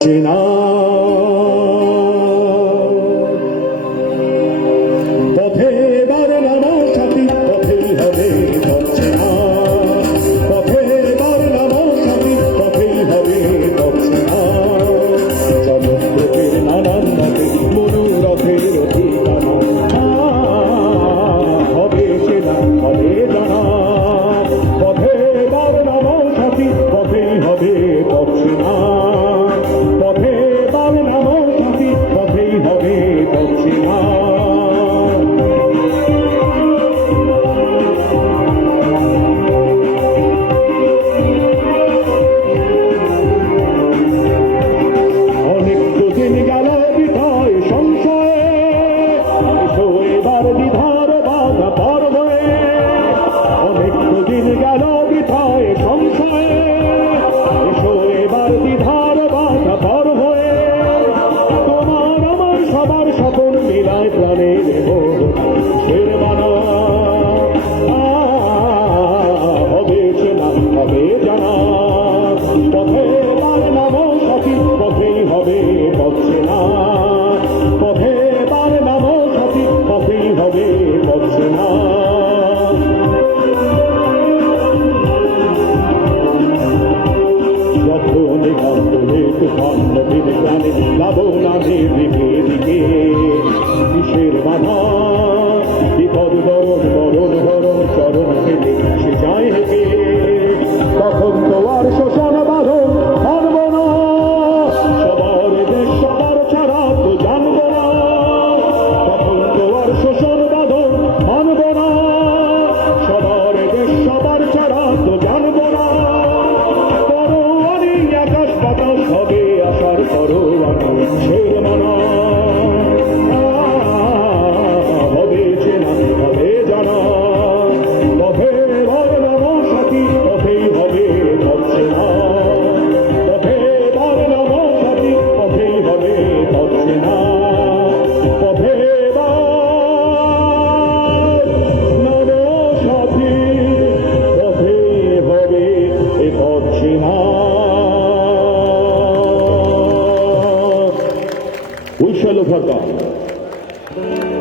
চেনা পথে বার নামা সাথী পথে হবে পথে না পথে বার নামা সাথী পথে হবে পথে না চলপ্রতির নানান নামে মনোরথের ঠিকানা হবে চেনা হবে জানা পথে বার নামা সাথী পথে হবে পথে না কিসের বাধা বিপদ বরণ বরণ বরণ চরণ ফেলে সে যায় হেঁটে তখন তো আর শোষণ বাঁধন মানব না সবার দেশ সবার ছাড়া তো জানব না তখন তো আর শোষণ বাঁধন মানব না সবার দেশ সবার ছাড়া তো জানব না পরোয়ানি আকাশ বাতাস হবে আসার পরোয়ানি ছেড় মানা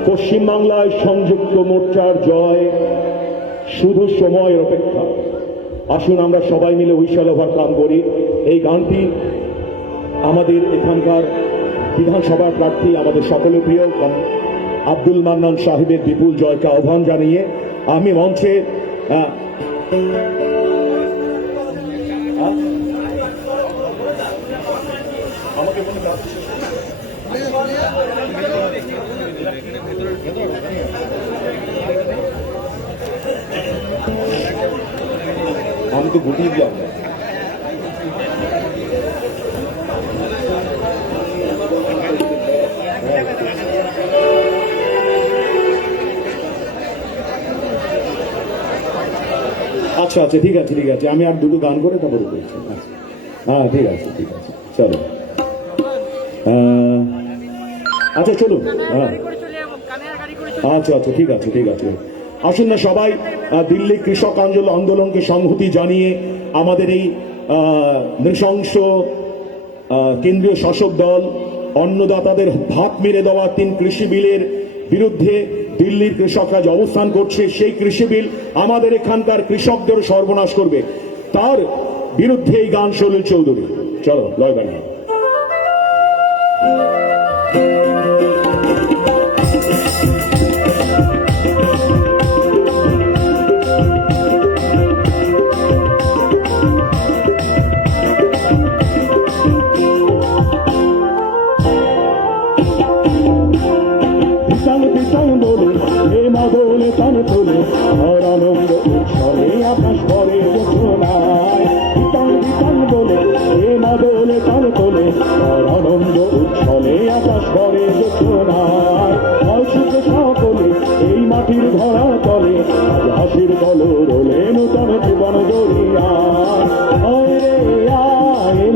পশ্চিমবাংলায় সংযুক্ত মোর্চার জয় শুধু সময়ের অপেক্ষা। আসুন আমরা সবাই মিলে উইশাল ওভারকাম করি। এই গানটি আমাদের এখানকার বিধানসভার প্রার্থী আমাদের সকলের প্রিয় আব্দুল মান্নান সাহেবের বিপুল জয়কে আহ্বান জানিয়ে আমি মঞ্চে আমাকে আমি তো গুটিয়ে দিলাম আচ্ছা আচ্ছা ঠিক আছে ঠিক আছে আমি আর দুটো গান করে তারপরে বলছি। হ্যাঁ ঠিক আছে চলো আচ্ছা চলুন হ্যাঁ আচ্ছা আচ্ছা ঠিক আছে আসুন না সবাই দিল্লি কৃষক আন্দোলনকে সংহতি জানিয়ে আমাদের এই নৃশংস কেন্দ্রীয় শাসক দল অন্নদাতাদের ভাত মেরে দেওয়া 3 কৃষি বিলের বিরুদ্ধে দিল্লির কৃষকরা যে অবস্থান করছে সেই কৃষি বিল আমাদের এখানকার কৃষকদের সর্বনাশ করবে তার বিরুদ্ধে এই গান সলিল চৌধুরী চলো লয় গান আকাশ ভরে আনন্দ উচ্ছলে আকাশ ভরে সকলে এই মাটির ধরা তলে হাসির কলরলে নূতন জীবন জড়িয়া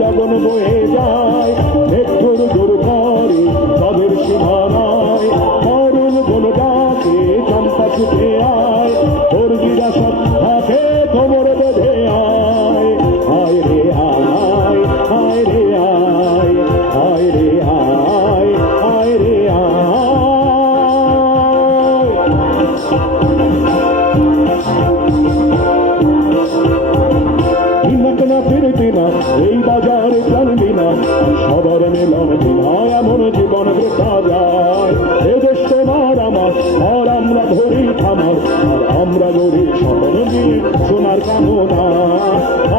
লগন বয়ে যায় মেঘর জোর করে তাদের সীমানায় মরুল বন ডাকে চম্পা ছুটে আয় তোর বিরাসত হাতে কোমর বেঁধে আয় রে আয় রে আয় সবার মিলন বিনা এমন জীবন দেখা যায়। এ দেশ তোমার আমার, আর আমরা ধরি থামার, আর আমরা গড়ি স্বপ্ন নিয়ে সোনার কামনা।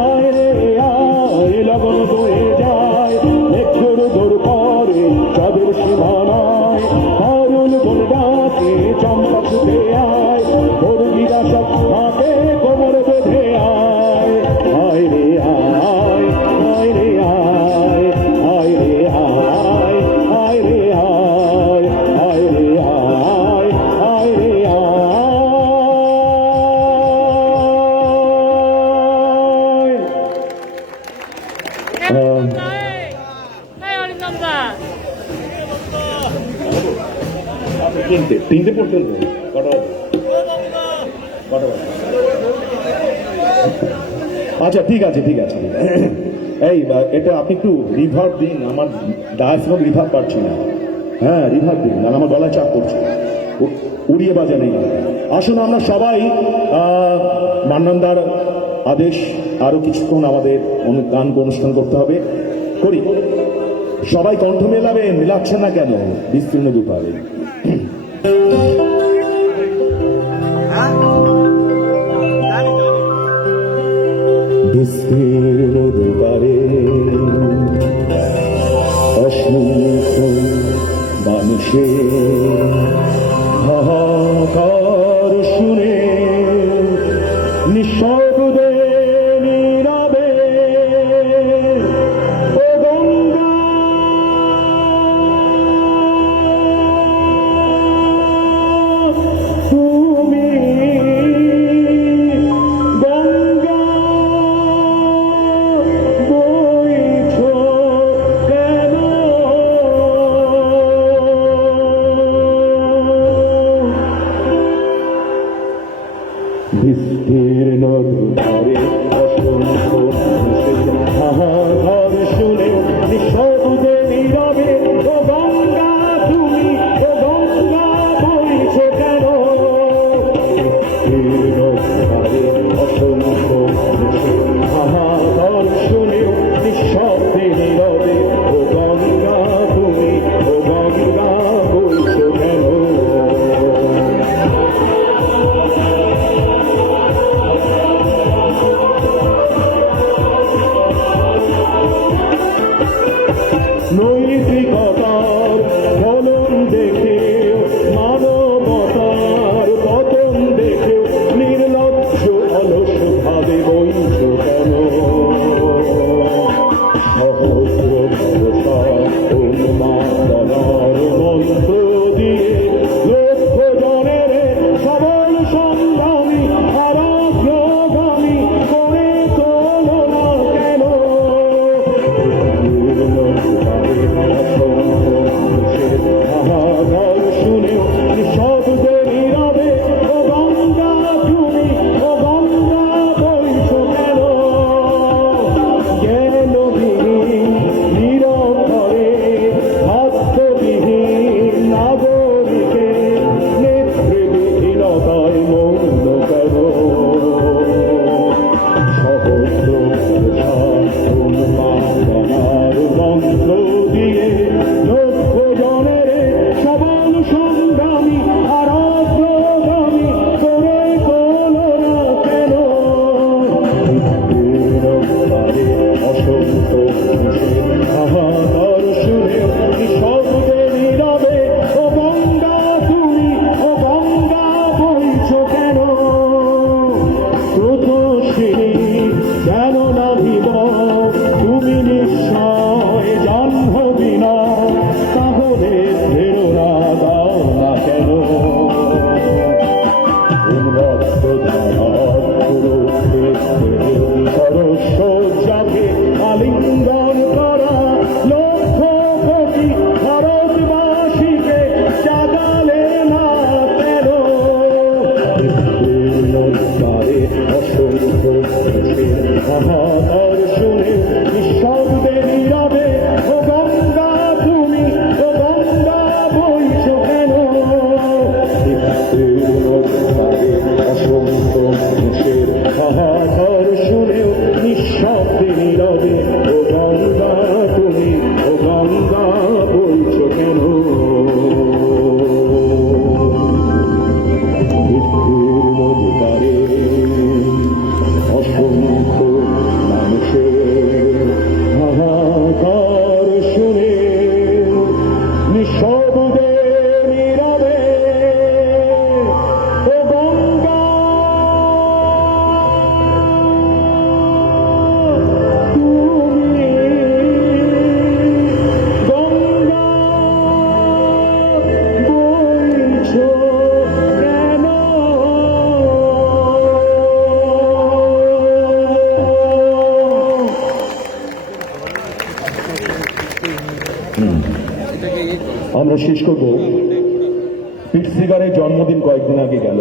আয় রে আয় লগন বয়ে যায় একটুর দূর পরে চাঁদের সীমানায়, অরুণ বন ডাকে চম্পা ছুটে আয়, বর্গিরা সব হাতে কোমর বেঁধে আয়। আয় রে আয়, আয় রে আয়, আয় রে আয়, আয় রে আয়, আয় রে আয়, আয় রে তিনটে পর্যন্ত আচ্ছা ঠিক আছে ঠিক আছে। এই এটা আপনি একটু রিভার্ব দিন, আমার ডায়াফ্রাম রিভার্ব পাচ্ছি না। হ্যাঁ রিভার্ব দিন, না আমার গলায় চাপ করছে, উড়িয়ে বাজে নেই। আসুন আমরা সবাই মান্নানদার আদেশ আরো কিছুক্ষণ আমাদের গান অনুষ্ঠান করতে হবে, করি। সবাই কণ্ঠ মেলাবেন, মিলাচ্ছে না কেন? বিস্তীর্ণ দুপাবে বিস্তীর্ণ দুপারে অসংখ্য মানুষের হাহাকার শুনে নিঃশব্দে নীরবে ও গঙ্গা তুমি, গঙ্গা বইছো কেন? বিস্তীর্ণ দুধারে অসংখ্য হাহাকার শুনে নিঃশব্দে নীরবে ও গঙ্গা তুমি, ও গঙ্গা বইছো কেন? বিস্তীর্ণ দুধারে অসংখ্য হাহাকার শুনে নিঃশব্দে নীরবে ও গঙ্গা তুমি, ও গঙ্গা বইছো কেন? নৈতিকতার ফলন দেখে, মানবতার পতন দেখে নির্লজ্জ অলস ভাবে বইছ কেন? সহস্র ভরসা উন্মাদনার মন্ত্র দিয়ে লক্ষ জনের সবল সংগ্রামী আরাধ্যগামী করে তোলো না কেন? হাহাকার শুনে নিঃশব্দে নীরবে ও গঙ্গা তুমি, ও গঙ্গা বইছো কেন? জ্ঞানবিহীন নিরক্ষরে ভাগ্যবিহীন নাগরিকে নেতৃবিহীনতায় মৌন কেন? সহস্র উন্মাদনার মন্ত্র দিয়ে লক্ষ জনের সবল সংগ্রামী আরাধ্যগামী করে তোলো না কেন? অসংখ্য হাহাকার শুনে নিঃশব্দে নীরবে ও গঙ্গা তুমি, ও গঙ্গা বইছো কেন? স্রোতস্বিনী কেন না ভিব তুমি নিশ্চয় জাহ্নবী নয়। আমরা শেষ করব। পিটসিগারের জন্মদিন কয়েকদিন আগে গেল।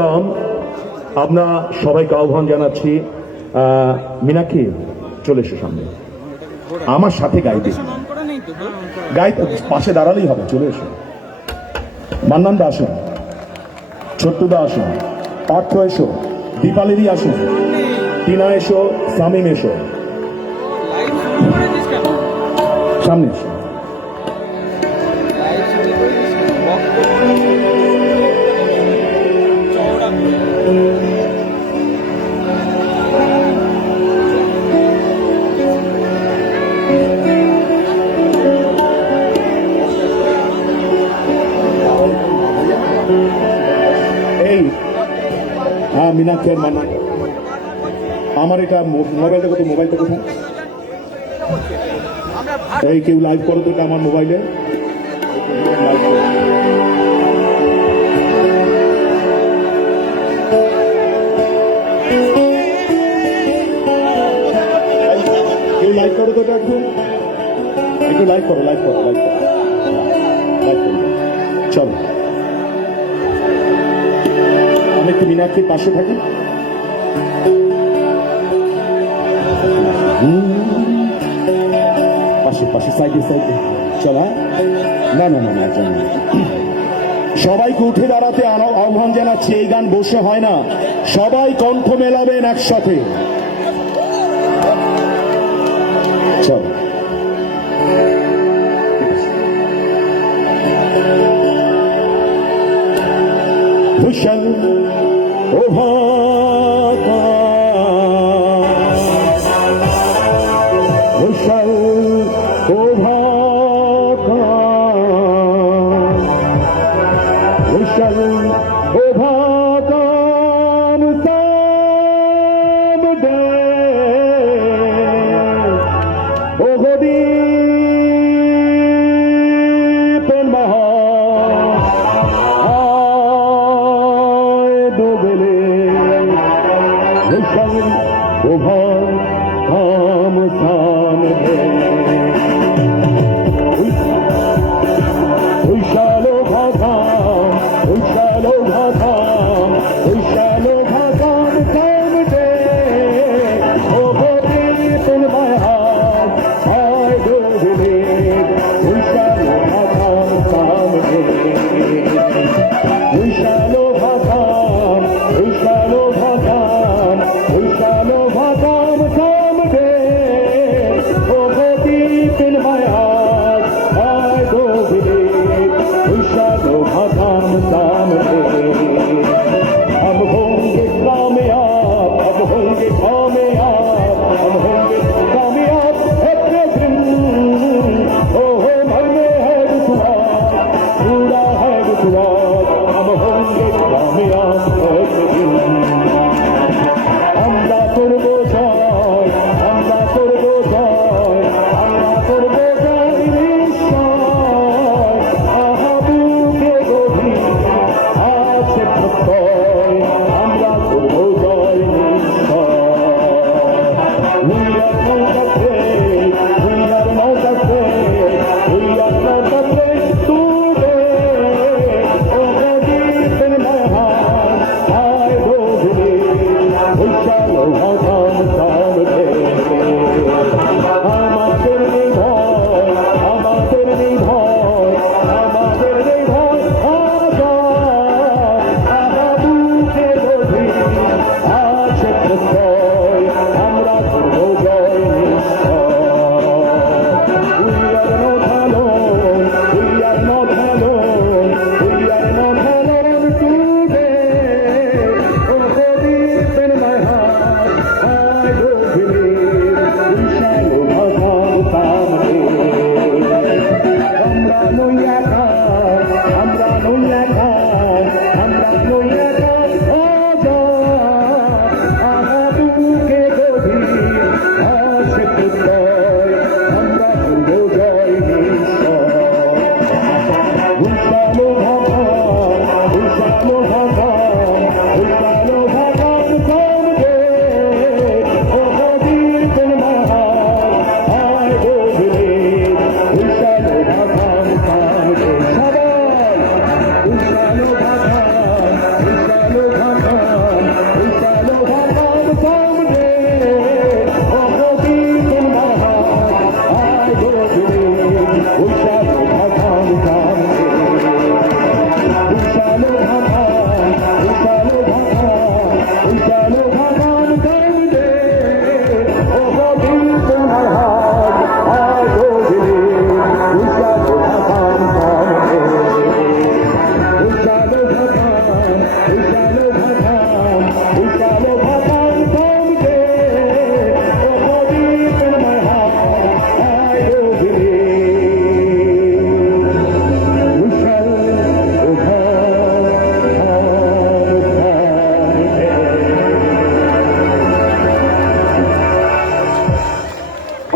কাম আমরা সবাইকে আহ্বান জানাচ্ছি। মীনাক্ষী চলে এসো সামনে, আমার সাথে গাইতে পাশে দাঁড়ালেই হবে। চলে এসো। মান্নান দা আসুন, ছোট্টুদা আসুন, পার্থ এসো, দীপালেরই আসুন, টিনা এসো, সামিম এসো, সামনে এসো। এই হ্যাঁ মীনাক্ষী আর মান্নান, আমার এটা মোবাইলটা কোথায়? মোবাইলটা কোথায়? এই কেউ লাইভ করো তো এটা আমার মোবাইলে। কেউ লাইভ করো তো এটা একটু লাইভ করো। চলো আমি একটু মীনাক্ষীর পাশে থাকি। পাশে সাইডে চলা। না সবাইকে উঠে দাঁড়াতে আহ্বান জানাচ্ছে। এই গান বসে হয় না, সবাই কণ্ঠ মেলাবেন একসাথে। চলো ভূষণ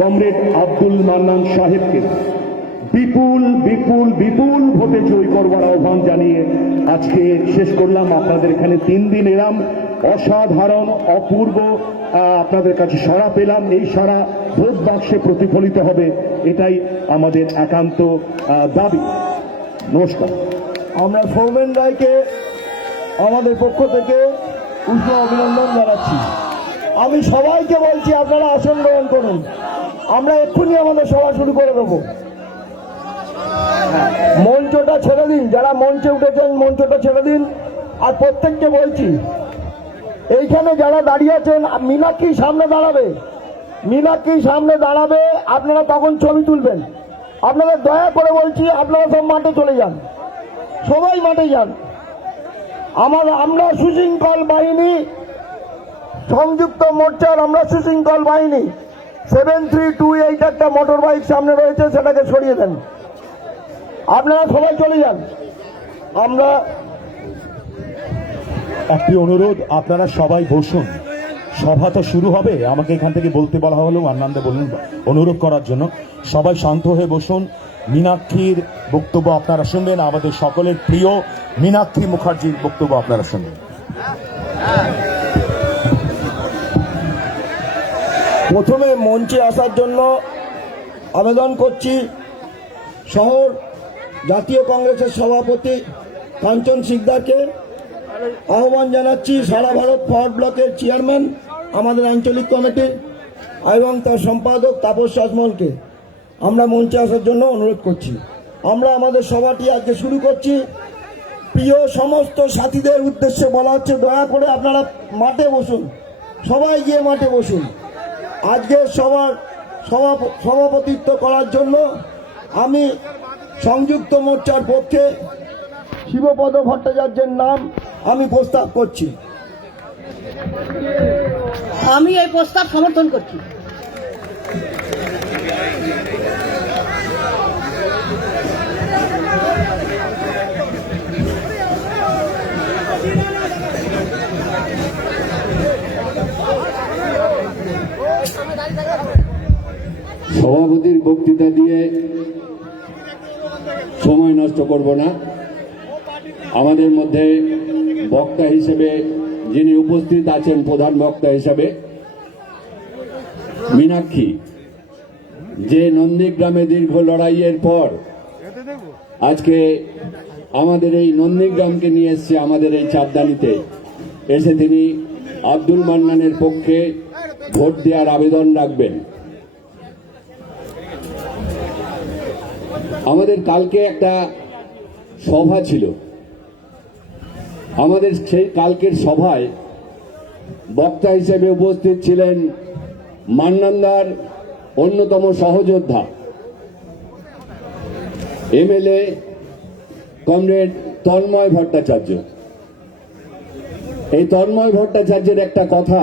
কমরেড আব্দুল মান্নান সাহেবকে বিপুল বিপুল বিপুল ভোটে জয়ী করবার আহ্বান জানিয়ে আজকে শেষ করলাম। আপনাদের এখানে 3 দিন এলাম, অসাধারণ অপূর্ব আপনাদের কাছে সাড়া পেলাম। এই সাড়া ভোট বাক্সে প্রতিফলিত হবে, এটাই আমাদের একান্ত দাবি। নমস্কার। আমরা সৌমেন রায়কে আমাদের পক্ষ থেকে উষ্ণ অভিনন্দন জানাচ্ছি। আমি সবাইকে বলছি আপনারা আসন গ্রহণ করুন, আমরা এক্ষুনি আমাদের সভা শুরু করে দেবো। মঞ্চটা ছেড়ে দিন, যারা মঞ্চে উঠেছেন মঞ্চটা ছেড়ে দিন। আর প্রত্যেককে বলছি, এইখানে যারা দাঁড়িয়ে আছেন, মীনাক্ষী সামনে দাঁড়াবে, মীনাক্ষী সামনে দাঁড়াবে, আপনারা তখন ছবি তুলবেন। আপনাদের দয়া করে বলছি, আপনারা সব মাঠে চলে যান, সবাই মাঠে যান। আমরা সুশৃঙ্খল বাহিনী, সংযুক্ত মোর্চার আমরা সুশৃঙ্খল বাহিনী। 7328 একটা মোটর বাইক সামনে রয়েছে, সেটাকে সরিয়ে দেন। আপনারা সবাই চলে যান। আমরা একটি অনুরোধ, আপনারা সবাই বসুন, সভা তো শুরু হবে। আমাকে এখান থেকে বলতে বলা হলো, আনন্দে বলুন অনুরোধ করার জন্য। সবাই শান্ত হয়ে বসুন। মীনাক্ষীর বক্তব্য আপনারা শুনবেন, আমাদের সকলের প্রিয় মীনাক্ষী মুখার্জির বক্তব্য আপনারা শুনবেন। প্রথমে মঞ্চে আসার জন্য আবেদন করছি শহর জাতীয় কংগ্রেসের সভাপতি কাঞ্চন শিকদারকে। আহ্বান জানাচ্ছি সারা ভারত ফরওয়ার্ড ব্লকের চেয়ারম্যান, আমাদের আঞ্চলিক কমিটি এবং তার সম্পাদক তাপস রাজমলকে আমরা মঞ্চে আসার জন্য অনুরোধ করছি। আমরা আমাদের সভাটি আজকে শুরু করছি। প্রিয় সমস্ত সাথীদের উদ্দেশ্যে বলা হচ্ছে, দয়া করে আপনারা মাঠে বসুন, সবাই গিয়ে মাঠে বসুন। আজকের সভার সভাপতিত্ব করার জন্য আমি সংযুক্ত মোর্চার পক্ষে শিবপদ ভট্টাচার্যের নাম আমি প্রস্তাব করছি। আমি এই প্রস্তাব সমর্থন করছি। সভাপতির বক্তৃতা দিয়ে সময় নষ্ট করব না। আমাদের মধ্যে বক্তা হিসেবে যিনি উপস্থিত আছেন, প্রধান বক্তা হিসেবে মীনাক্ষী, যে নন্দীগ্রামে দীর্ঘ লড়াইয়ের পর আজকে আমাদের এই নন্দীগ্রামকে নিয়ে এসছে, আমাদের এই চাঁদদানিতে এসে তিনি আব্দুল মান্নানের পক্ষে ভোট দেওয়ার আবেদন রাখবেন। আমাদের কালকে একটা সভা ছিল, আমাদের সেই কালকের সভায় বক্তা হিসেবে উপস্থিত ছিলেন মান্নানদার অন্যতম সহযোদ্ধা এমএলএ কমরেড তন্ময় ভট্টাচার্য। এই তন্ময় ভট্টাচার্যের একটা কথা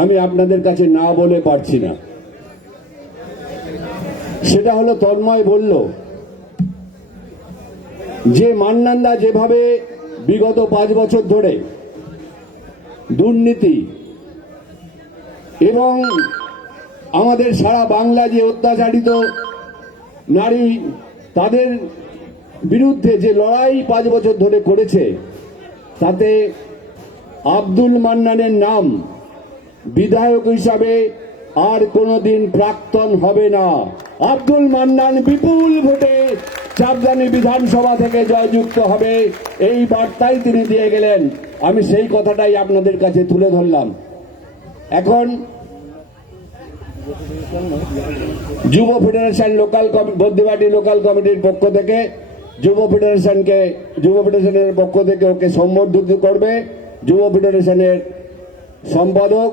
আমি আপনাদের কাছে না বলে পারছি না। সেটা হলো, তন্ময় বলল যে মান্নানদা যেভাবে বিগত 5 বছর ধরে দুর্নীতি এবং আমাদের সারা বাংলা যে অত্যাচারিত নারী, তাদের বিরুদ্ধে যে লড়াই 5 বছর ধরে করেছে, তাতে আব্দুল মান্নানের নাম বিধায়ক হিসাবে আর কোনোদিন প্রাক্তন হবে না। আব্দুল মান্নান বিপুল ভোটে চাঁদদানি বিধানসভা থেকে জয়যুক্ত হবে, এই বার্তাই তিনি দিয়ে গেলেন। আমি সেই কথাটাই আপনাদের কাছে তুলে ধরলাম। এখন যুব ফেডারেশন বদ্দিবাটি লোকাল কমিটির পক্ষ থেকে যুব ফেডারেশনের পক্ষ থেকে ওকে সম্বর্ধিত করবে যুব ফেডারেশনের সম্পাদক।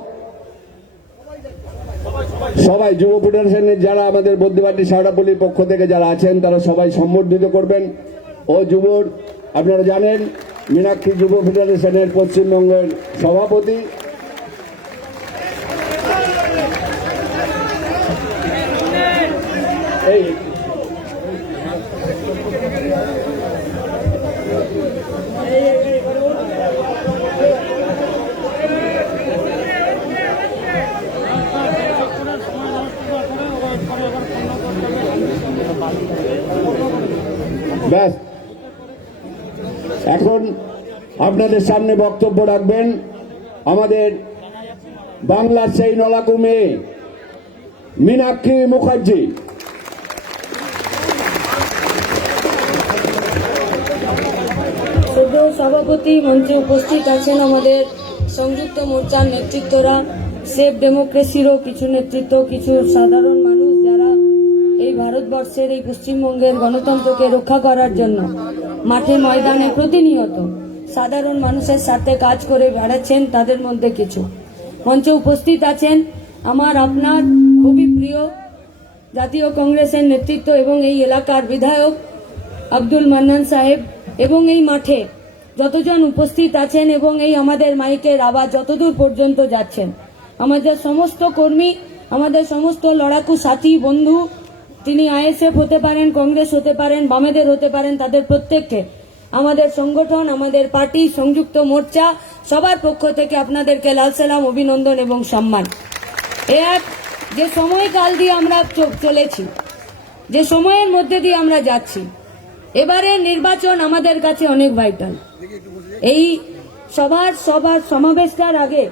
সবাই যুব ফেডারেশনের যারা আমাদের বদ্দিবাটি সারাপল্লির পক্ষ থেকে যারা আছেন, তারা সবাই সম্বর্ধিত করবেন। ও যুবর, আপনারা জানেন মীনাক্ষী যুব ফেডারেশনের পশ্চিমবঙ্গের সভাপতি। এই ব্যাস, এখন আপনাদের সামনে বক্তব্য রাখবেন আমাদের বাংলার সেই নলাকু মেয়ে মীনাক্ষী মুখার্জি। সদ্য সভাপতি মঞ্চে উপস্থিত আছেন আমাদের সংযুক্ত মোর্চার নেতৃত্বরা, সেফ ডেমোক্রেসিরও কিছু নেতৃত্ব, কিছু সাধারণ মানুষ যারা এই ভারতবর্ষের, এই পশ্চিমবঙ্গের গণতন্ত্রকে রক্ষা করার জন্য মাঠে ময়দানে প্রতিনিয়ত সাধারণ মানুষের সাথে কাজ করে বেড়াচ্ছেন। তাদের মধ্যে কিছু মঞ্চে উপস্থিত আছেন আমার আপনার খুবই প্রিয় জাতীয় কংগ্রেসের নেতৃত্ব এবং এই এলাকার বিধায়ক আব্দুল মান্নান সাহেব, এবং এই মাঠে যতজন উপস্থিত আছেন এবং এই আমাদের মাইকের আওয়াজ যতদূর পর্যন্ত যাচ্ছেন, আমাদের সমস্ত কর্মী, আমাদের সমস্ত লড়াকু সাথী বন্ধু, তিনি আইএসএফ হতে পারেন, কংগ্রেস হতে পারেন, বামেদের হতে পারেন, তাদের প্রত্যেককে আমাদের সংগঠন, আমাদের পার্টি সংযুক্ত মোর্চা সবার পক্ষ থেকে আপনাদেরকে লাল সালাম, অভিনন্দন এবং সম্মান। এ এক যে সময়কাল দিয়ে আমরা চলেছি, যে সময়ের মধ্যে দিয়ে আমরা যাচ্ছি, এবারে নির্বাচন আমাদের কাছে অনেক ভাইটাল। এই সবার সমাবেশটার আগে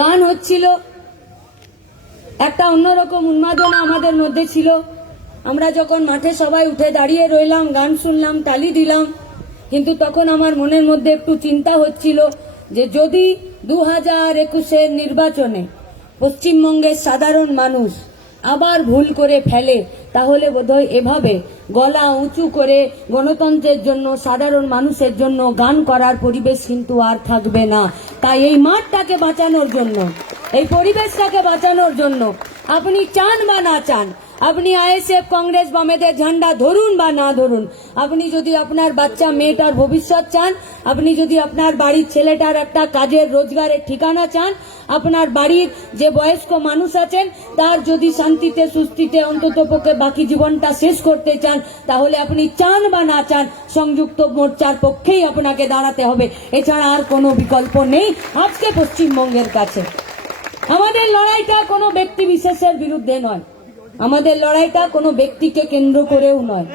গান হচ্ছিল, একটা অন্যরকম উন্মাদনা আমাদের মধ্যে ছিল। আমরা যখন মাঠে সবাই উঠে দাঁড়িয়ে রইলাম, গান শুনলাম, তালি দিলাম, কিন্তু তখন আমার মনের মধ্যে একটু চিন্তা হচ্ছিল যে যদি 2021-এর নির্বাচনে পশ্চিমবঙ্গের সাধারণ মানুষ আবার ভুল করে ফেলে, তাহলে বোধহয় এভাবে গলা উঁচু করে গণতন্ত্রের জন্য, সাধারণ মানুষের জন্য গান করার পরিবেশ কিন্তু আর থাকবে না। তাই এই মাঠটাকে বাঁচানোর জন্য, এই পরিবেশটাকে বাঁচানোর জন্য আপনি চান বা না চান, আপনি আইএসএফ, কংগ্রেস, বামেদের ঝান্ডা ধরুন বা না ধরুন, আপনি যদি আপনার বাচ্চা মেয়েটার ভবিষ্যৎ চান, আপনি যদি আপনার বাড়ির ছেলেটার একটা কাজের রোজগারের ঠিকানা চান, আপনার বাড়ির যে বয়স্ক মানুষ আছেন তার যদি শান্তিতে সুস্থিতে অন্ততপক্ষে বাকি জীবনটা শেষ করতে চান, তাহলে আপনি চান বা না চান সংযুক্ত মোর্চার পক্ষেই আপনাকে দাঁড়াতে হবে। এছাড়া আর কোনো বিকল্প নেই আজকে পশ্চিমবঙ্গের কাছে। আমাদের লড়াইটা কোনো ব্যক্তি বিশেষের বিরুদ্ধে নয়, আমাদের লড়াইটা কোনো ব্যক্তিকে কেন্দ্র করেও নয়,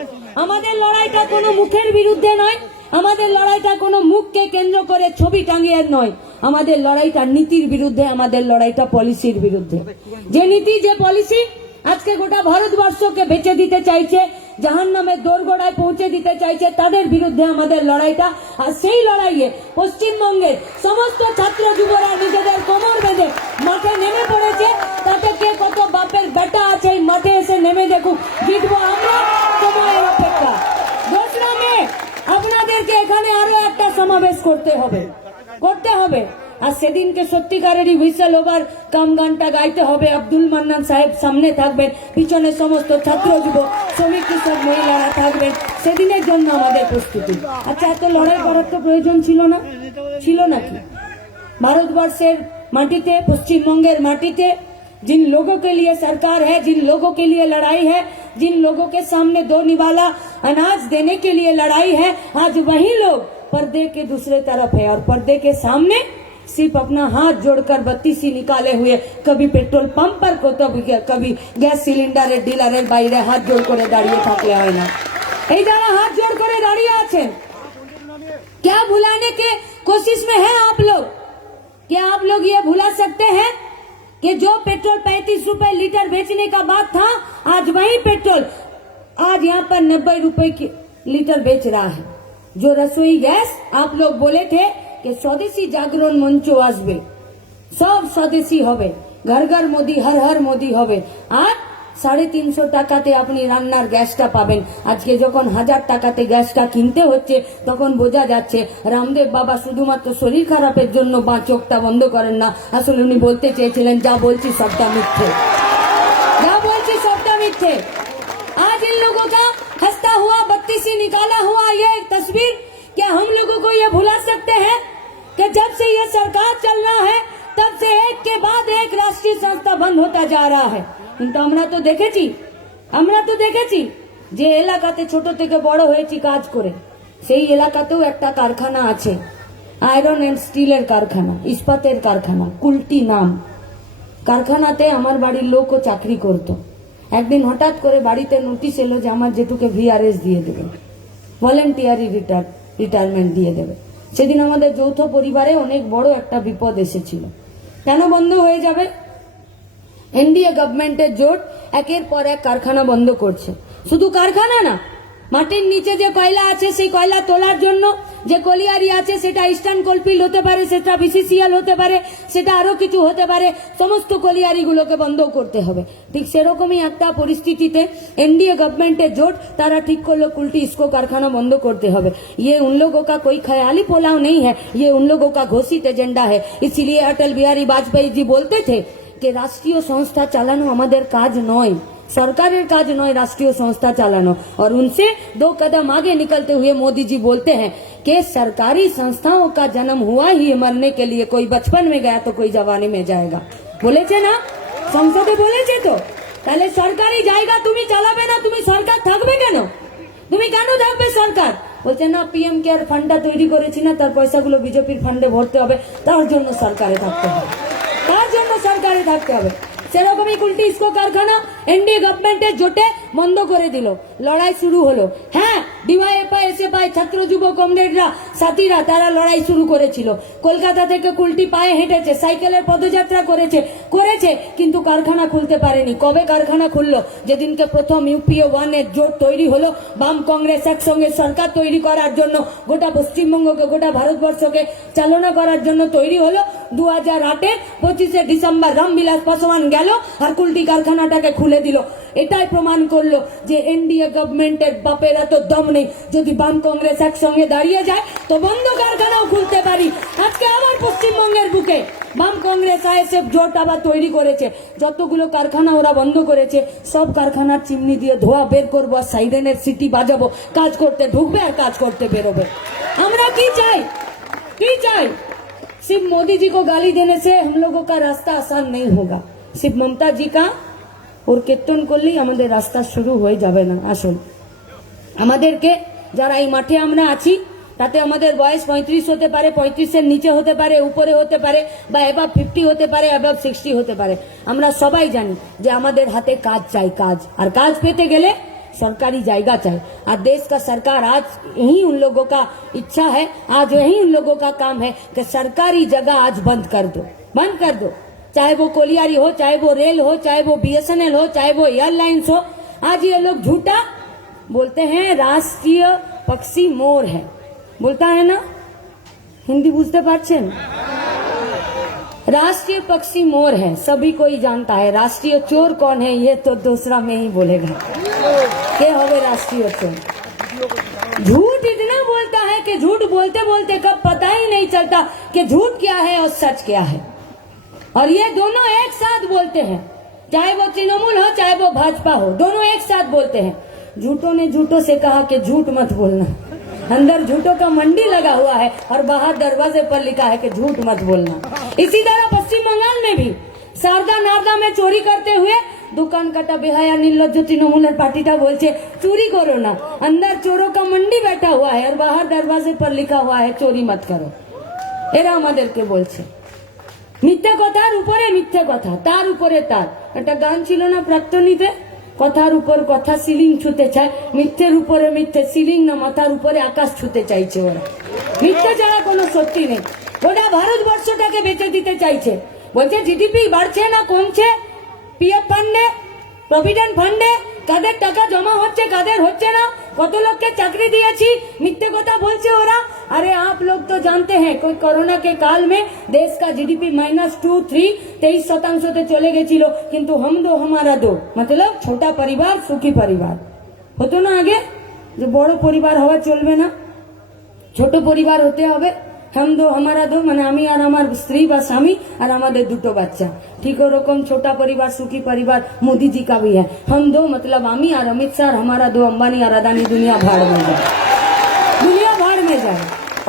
আমাদের লড়াইটা কোনো মুখের বিরুদ্ধে নয়, আমাদের লড়াইটা কোনো মুখকে কেন্দ্র করে ছবি টাঙিয়ে নয়, আমাদের লড়াইটা নীতির বিরুদ্ধে, আমাদের লড়াইটা পলিসির বিরুদ্ধে। যে নীতি, যে পলিসি আজকে গোটা ভারতবর্ষকে বেঁচে দিতে চাইছে, জাহান্নামের দোরগোড়ায় পৌঁছে দিতে চাইছে, তাদের বিরুদ্ধে আমাদের লড়াইটা। আর সেই লড়াইয়ে পশ্চিমবঙ্গের সমস্ত ছাত্র যুবরা নিজেদের কোমর বেঁধে মাঠে নেমে পড়েছে। তাতে কে কত বাপের বেটা আছে এই মাঠে এসে নেমে দেখুক, জিতবো আমরা, সময়ের অপেক্ষা। 2রা মে আপনাদেরকে এখানে আরো একটা সমাবেশ করতে হবে। আর সেদিনকে সত্যিকারেরই হুইসেল ওভার কাম গানটা গাইতে হবে। আব্দুল মান্নান সাহেব সামনে থাকবেন, পিছনে সমস্ত ছাত্র যুব শ্রমিক কৃষক মহিলারা থাকবেন। সেদিনের জন্য আমাদের প্রস্তুতি। আচ্ছা, এত লড়াই করার তো প্রয়োজন ছিল নাকি? ভারতবর্ষের মাটিতে, পশ্চিমবঙ্গের মাটিতে जिन लोगों के लिए सरकार है, जिन लोगों के लिए लड़ाई है, जिन लोगों के सामने 2 निवाला अनाज देने के लिए लड़ाई है, आज वही लोग पर्दे के दूसरे तरफ है और पर्दे के सामने सिर्फ अपना हाथ जोड़कर बत्तीसी निकाले हुए, कभी पेट्रोल पंप पर तो कभी गैस सिलिंडारेर डिलारेर बाइरे हाथ जोड़ करे दाड़िये थाकले हय ना। এই যারা हाथ जोड़ करे दाड़िये आছেন, क्या भुलाने के कोशिश में है आप लोग? क्या आप लोग ये भुला सकते हैं कि जो पेट्रोल 35 रुपए लीटर बेचने का बात था, आज वही पेट्रोल आज यहाँ पर 90 रुपए की लीटर बेच रहा है। जो रसोई गैस आप लोग बोले थे कि स्वदेशी जागरण मंच आसबे, सब स्वदेशी होबे, घर घर मोदी, हर हर मोदी होबे। आज 350 টাকাতে আপনি রান্নার গ্যাসটা পাবেন। আজকে যখন 1000 টাকাতে গ্যাসটা কিনতে হচ্ছে, তখন বোঝা যাচ্ছে রামদেব বাবা শুধুমাত্র শরীর খারাপের জন্য বা চোখটা বন্ধ করেন না। আসলে উনি বলতে চেয়েছিলেন যা বলছি সবটা মিথ্যে, যা বলছি সবটা মিথ্যে। आज इन लोगों का हंसता हुआ, बत्तीसी निकाला हुआ ये तस्वीर, क्या हम लोगों को ये भुला सकते हैं कि जब से ये सरकार चलना है तब से एक के बाद एक राष्ट्रीय संस्था बंद होता जा रहा है। কিন্তু আমরা তো দেখেছি যে এলাকাতে ছোট থেকে বড় হয়েছি কাজ করে, সেই এলাকাতেও একটা কারখানা আছে, আয়রন এন্ড স্টিলের কারখানা, ইস্পাতের কারখানা, কুলটি নাম। কারখানাতে আমার বাড়ির লোকও চাকরি করত। একদিন হঠাৎ করে বাড়িতে নোটিশ এলো যে আমার জেঠুকে ভিআরএস দিয়ে দেবে, ভলেন্টিয়ারি রিটায়ারমেন্ট দিয়ে দেবে। সেদিন আমাদের যৌথ পরিবারে অনেক বড় একটা বিপদ এসেছিল। কেন বন্ধ হয়ে যাবে? এনডিএ গভর্নমেন্টের জোট একের পর এক কারখানা বন্ধ করছে। শুধু কারখানা না, মাটির নিচে যে কয়লা আছে সেই কয়লা তোলার জন্য যে কলিয়ারি আছে, সেটা ইস্টার্ন কোলফিল্ড হতে পারে, সেটা বিসিসিএল হতে পারে, সেটা আরো কিছু হতে পারে, সমস্ত কলিয়ারিগুলোকে বন্ধ করতে হবে। ঠিক সেরকমই একটা পরিস্থিতিতে এনडीए गवर्नमेंट जोट तारा ठीक कर लो कुल्टी इसको कारखाना बंद करते হবে। ये उन लोगों का कोई ख्याली पुलाव नहीं है, ये उन लोगों का घोषित एजेंडा है। इसीलिए अटल बिहारी वाजपेयी जी बोलते थे कि राष्ट्रीय संस्था चालानो हमारे काज नय, सरकारेर काज नय राष्ट्रीय संस्था चालानो। और उनसे 2 कदम आगे निकलते हुए मोदी जी बोलते हैं कि सरकारी संस्थाओं का जन्म हुआ ही मरने के लिए, कोई बचपन में गया तो कोई जवानी में जाएगा। बोलेছে না সংসদে, বলেছে তো। তাহলে সরকারি জায়গা তুমি চালাবে না, তুমি সরকার থাকবে কেন? তুমি কেন থাকবে সরকার? বলছে না পিএম কেয়ার ফান্ডটা তৈরি করেছি না, তার পয়সাগুলো বিজেপির ফান্ডে ভরতে হবে, তার জন্য সরকারে থাকতে হবে, তার জন্য সরকারে থাকতে হবে। সেরকমই কুল্টি ইসকো কারখানা এনডিএ গভর্নমেন্টের জোটে বন্ধ করে দিল। লড়াই শুরু হলো। হ্যাঁ, ডিওয়াইএফআই, এসএফআই, ছাত্র যুব কমরেডরা, সাথীরা, তারা লড়াই শুরু করেছিল। কলকাতা থেকে কুল্টি পায়ে হেঁটেছে, সাইকেলের পদযাত্রা করেছে, কিন্তু কারখানা খুলতে পারেনি। কবে কারখানা খুললো? যেদিনকে প্রথম ইউপিএ 1 এর জোট তৈরি হলো, বাম কংগ্রেস একসঙ্গে সরকার তৈরি করার জন্য, গোটা পশ্চিমবঙ্গকে, গোটা ভারতবর্ষকে চালনা করার জন্য তৈরি হলো। 2008 25 ডিসেম্বর রামবিলাস পাসওয়ান গেল আর কুল্টি কারখানাটাকে খুলে দিল। এটাই প্রমাণ করলো যে এনডিএ গভর্নমেন্টের বাপের এত দম নেই। যদি বাম কংগ্রেস একসঙ্গে দাঁড়িয়ে যায় তো বন্ধ কারখানাও খুলতে পারি। আজকে আবার পশ্চিমবঙ্গের বুকে বাম কংগ্রেস আইএসএফ জোট আবার তৈরি করেছে। যতগুলো কারখানা ওরা বন্ধ করেছে, সব কারখানার চিমনি দিয়ে ধোয়া বের করবো আর সাইরেনের সিটি বাজাবো, কাজ করতে ঢুকবে আর কাজ করতে বেরোবে। আমরা কি চাই? सिर्फ मोदी जी को गाली देने से हम लोगों का रास्ता आसान नहीं होगा। सिर्फ ममता जी का और कीर्तन করলেই আমাদের রাস্তা শুরু হয়ে যাবে না। আসল আমাদেরকে যারা এই মাঠে আমরা আছি, তাতে আমাদের বয়স 35 হতে পারে, 35 এর নিচে হতে পারে, উপরে হতে পারে, বা অ্যাবাভ 50 হতে পারে, অ্যাবাভ 60 হতে পারে। আমরা সবাই জানি যে আমাদের হাতে কাজ চাই, কাজ। আর কাজ পেতে গেলে सरकारी जायगा चाहिए। और देश का सरकार आज यही उन लोगों का इच्छा है, आज यही उन लोगों का काम है कि सरकारी जगह आज बंद कर दो। चाहे वो कोलियारी हो, चाहे वो रेल हो, चाहे वो बीएसएनएल हो, चाहे वो एयरलाइंस हो। आज ये लोग झूठा बोलते हैं राष्ट्रीय पक्षी मोर है, बोलता है ना, हिंदी बुझते पारछेन? राष्ट्रीय पक्षी मोर है, सभी कोई जानता है। राष्ट्रीय चोर कौन है ये तो दूसरा में ही बोलेगा के होवे राष्ट्रीय चोर। झूठ इतना बोलता है कि झूठ बोलते बोलते कब पता ही नहीं चलता कि झूठ क्या है और सच क्या है। और ये दोनों एक साथ बोलते हैं, चाहे वो तृणमूल हो, चाहे वो भाजपा हो, दोनों एक साथ बोलते हैं। झूठों ने झूठों से कहा कि झूठ मत बोलना। अंदर झूठों का मंडी लगा हुआ है और बाहर दरवाजे पर लिखा है कि झूठ मत बोलना। इसी तरह पश्चिम बंगाल में भी शारदा नारदा में चोरी करते हुए दुकान काटा बेहाया निर्लज्ज तृणमूल पार्टीटा बोलছে चोरी करो ना। अंदर चोरों का मंडी बैठा हुआ है और बाहर दरवाजे पर लिखा हुआ है चोरी मत करो। এরা আমাদেরকে বলছে মিথ্যে কথার উপরে মিথ্যে কথা, তার উপরে তার। একটা গান ছিল না প্রাক্তনীতে, কথার উপর কথা সিলিং ছুতে চায়, মিথ্যের উপরে মিথ্যে সিলিং না, মাথার উপরে আকাশ ছুতে চাইছে ওরা। মিথ্যে ছাড়া কোনো সত্যি নেই। গোটা ভারতবর্ষটাকে বেঁচে দিতে চাইছে। বলছে জিডিপি বাড়ছে না কমছে, পিএফ ফান্ডে, প্রভিডেন্ট ফান্ডে কাদের টাকা জমা হচ্ছে কাদের হচ্ছে না, কত লোককে চাকরি দিয়েছি, মিথ্যে কথা বলছে ওরা। अरे आप लोग तो जानते हैं कोई कोरोना के काल में देश का जीडीपी -2, 3, 23% चले গেছিল, কিন্তু हम दो हमारा दो मतलब छोटा परिवार सुखी परिवार হতো না আগে, যে বড় পরিবার হওয়া চলবে না, ছোট পরিবার হতে হবে। हम दो हमारा दो মানে আমি আর আমার স্ত্রী বা স্বামী আর আমাদের দুটো বাচ্চা। ঠিক ওরকম छोटा परिवार सुखी परिवार मोदी जी का भी है। हम दो मतलब আমি আর অমিত শাহ, हमारा दो अंबानी আর আদানি, দুনিয়া ভাড় में যায়, দুনিয়া ভাড় में যায়।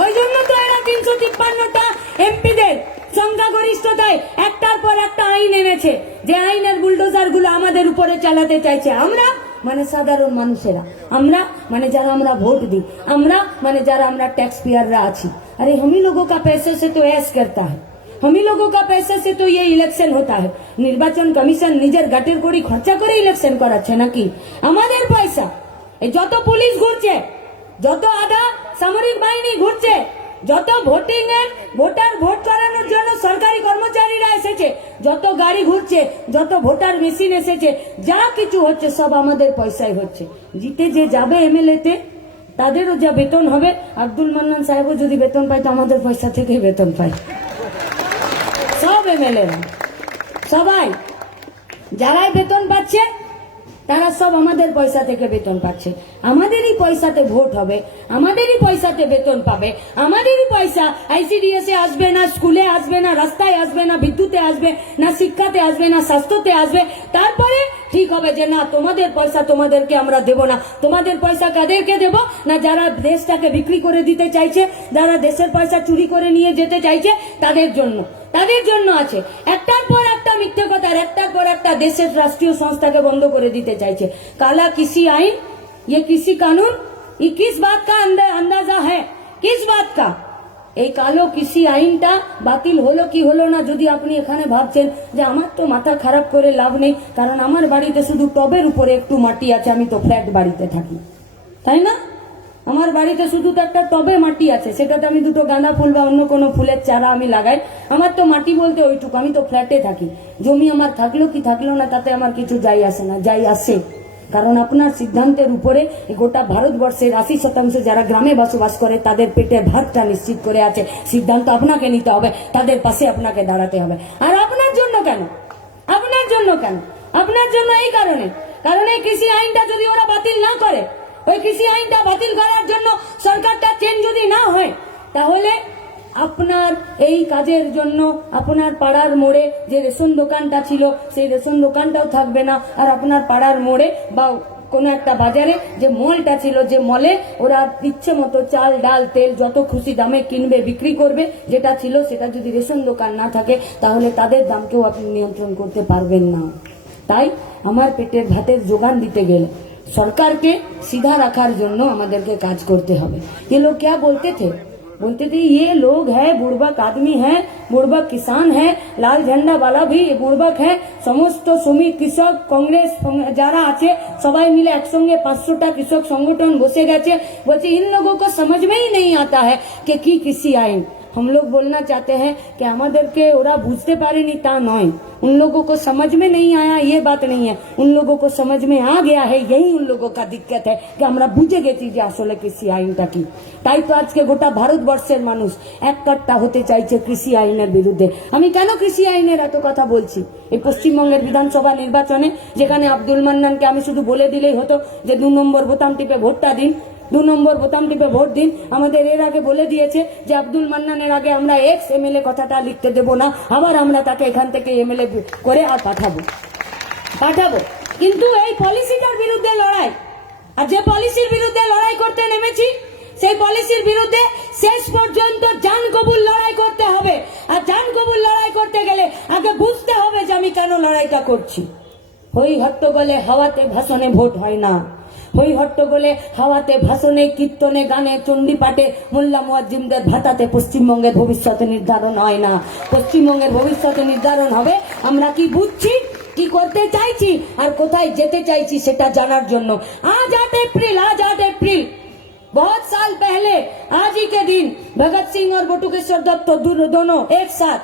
ওই জন্য তো এরা 353টা এমপিদের সংখ্যাগরিষ্ঠতায় একটার পর একটা আইন এনেছে, যে আইনের বুলডোজার গুলো আমাদের উপরে চালাতে চাইছে। আমরা মানে সাধারণ মানুষেরা, আমরা মানে যারা আমরা ভোট দিই, আমরা মানে যারা আমরা टैक्स पेयरরা আছি। अरे हम ही लोगों का पैसे से तो ऐश करता है, हम ही लोगों का पैसे से तो ये इलेक्शन होता है। निर्वाचन कमिशन निजेर गाटेर कोड़ी खर्चा करे इलेक्शन कराচ্ছে নাকি? আমাদের পয়সা। এই যত পুলিশ ঘুরছে, যত আধা সামরিক বাহিনী ঘুরছে, যত ভোটিং এর ভোটার ভোট করানোর জন্য সরকারি কর্মচারীরা এসেছে, যত গাড়ি ঘুরছে, যত ভোটার মেশিন এসেছে, যা কিছু হচ্ছে সব আমাদের পয়সায় হচ্ছে। জিতে যে যাবে এমএলএ তে তাদেরও যা বেতন হবে, আব্দুল মান্নান সাহেবও যদি বেতন পায় তো আমাদের পয়সা থেকে বেতন পায়। সব এমএলএ সবাই যারাই বেতন পাচ্ছে তারা সব আমাদের পয়সা থেকে বেতন পাচ্ছে। আমাদেরই পয়সাতে ভোট হবে, আমাদেরই পয়সাতে বেতন পাবে, আমাদেরই পয়সা আইসিডিএস এ আসবে না, স্কুলে আসবে না, রাস্তায় আসবে না, বিদ্যুতে আসবে না, শিক্ষাতে আসবে না, স্বাস্থ্যতে আসবে। তারপরে ঠিক হবে যে না তোমাদের পয়সা তোমাদেরকে আমরা দেব না। তোমাদের পয়সা কাদেরকে দেব না? যারা দেশটাকে বিক্রি করে দিতে চাইছে, যারা দেশের পয়সা চুরি করে নিয়ে যেতে চাইছে তাদের জন্য আছে। একটার পর একটা মিথ্যে কথা, একটার পর একটা দেশের রাষ্ট্রীয় সংস্থাকে বন্ধ করে দিতে চাইছে। কালা কিসি আইন, ये किसी कानून, ये किस बात का अंदाजा है? किस बात का? এই কালো কৃষি আইনটা বাতিল হলো কি হলো না, যদি আপনি এখানে ভাবছেন যে আমার তো মাথা খারাপ করে লাভ নেই, কারণ আমার বাড়িতে শুধু টবের উপরে একটু মাটি আছে, আমি তো ফ্ল্যাট বাড়িতে থাকি, তাই না? আমার বাড়িতে শুধু তো একটা টবে মাটি আছে, সেটাতে আমি দুটো গাঁদা ফুল বা অন্য কোনো ফুলের চারা আমি লাগাই। আমার তো মাটি বলতে ওইটুকু, আমি তো ফ্ল্যাটে থাকি। জমি আমার থাকলো কি থাকলো না তাতে আমার কিছু যাই আসে না, যাই আসে কারণ আপনার সিদ্ধান্তের উপরে গোটা ভারতবর্ষের 80% যারা গ্রামে বসবাস করে তাদের পেটের ভাতটা নিশ্চিত করে আছে। সিদ্ধান্ত আপনাকে নিতে হবে, তাদের পাশে আপনাকে দাঁড়াতে হবে। আর আপনার জন্য কেন? আপনার জন্য এই কারণ এই কৃষি আইনটা যদি ওরা বাতিল না করে, ওই কৃষি আইনটা বাতিল করার জন্য সরকারটা চেঞ্জ যদি না হয়, তাহলে আপনার এই কাজের জন্য আপনার পাড়ার মোড়ে যে রেশন দোকানটা ছিল সেই রেশন দোকানটাও থাকবে না। আর আপনার পাড়ার মোড়ে বা কোনো একটা বাজারে যে মলটা ছিল, যে মলে ওরা ইচ্ছে মতো চাল ডাল তেল যত খুশি দামে কিনবে বিক্রি করবে, যেটা ছিল সেটা যদি রেশন দোকান না থাকে তাহলে তাদের দামকেও আপনি নিয়ন্ত্রণ করতে পারবেন না। তাই আমার পেটের ভাতের যোগান দিতে গেলে সরকারকে সিধা রাখার জন্য আমাদেরকে কাজ করতে হবে। ये लोग क्या बोलते थे ये लोग है बुड़बक आदमी है, बुड़बक किसान है, लाल झंडा वाला भी बुड़बक है, समस्त শ্রমিক কৃষক কংগ্রেস যারা আছে সবাই মিলে একসঙ্গে 500টা কৃষক সংগঠন বসে গেছে, বলছে इन लोगों को समझ में ही नहीं आता है कि কি কৃষি আইন। हम लोग बोलना चाहते हैं कि আমাদেরকে ওরা বুঝতে পারেনি তা নয়, उन लोगों को समझ में नहीं आया ये बात नहीं है, उन लोगों को समझ में आ गया है, यही उन लोगों का दिक्कत है कि আমরা বুঝে গেছি যে আসলে কৃষি আইনটা কি। তাই তো আজকে গোটা ভারতবর্ষের মানুষ এককাট্টা হতে চাইছে কৃষি আইনের বিরুদ্ধে। আমি কেন কৃষি আইনের এত কথা বলছি? এই পশ্চিমবঙ্গের বিধানসভা নির্বাচনে যেখানে আব্দুল মান্নানকে আমি শুধু বলে দিলেই হতো যে 2 নম্বর বোতাম টিপে ভোটটা দিন, 2 নম্বর বোতাম টিপে ভোট দিন। আমাদের এর আগে বলে দিয়েছে যে আব্দুল মান্নানের আগে আমরা এক্স এমএলএ কথাটা লিখতে দেব না, আবার আমরা তাকে এখান থেকে এমএলএ করে আর পাঠাবো। কিন্তু এই পলিসিটার বিরুদ্ধে লড়াই, আর যে পলিসির বিরুদ্ধে লড়াই করতে নেমেছি সেই পলিসির বিরুদ্ধে শেষ পর্যন্ত জান কবুল লড়াই করতে হবে। আর জান কবুল লড়াই করতে গেলে আগে বুঝতে হবে যে আমি কেন লড়াইটা করছি। হই হট্টগোলে হাওয়াতে ভাষণে ভোট হয় না, হই হট্টগোলে হাওয়াতে ভাষণে কীর্তনে গানে চণ্ডীপাঠে মোল্লা মুয়াজ্জিমদের ভাতাতে পশ্চিমবঙ্গের ভবিষ্যৎ নির্ধারণ হয় না। পশ্চিমবঙ্গের ভবিষ্যৎ নির্ধারণ হবে আমরা কি বুঝছি, কি করতে চাইছি আর কোথায় যেতে চাইছি সেটা জানার জন্য। आज 8 अप्रैल बहुत साल पहले आज ही के दिन भगत सिंह और बटुकेश्वर दत्त दोनों एक साथ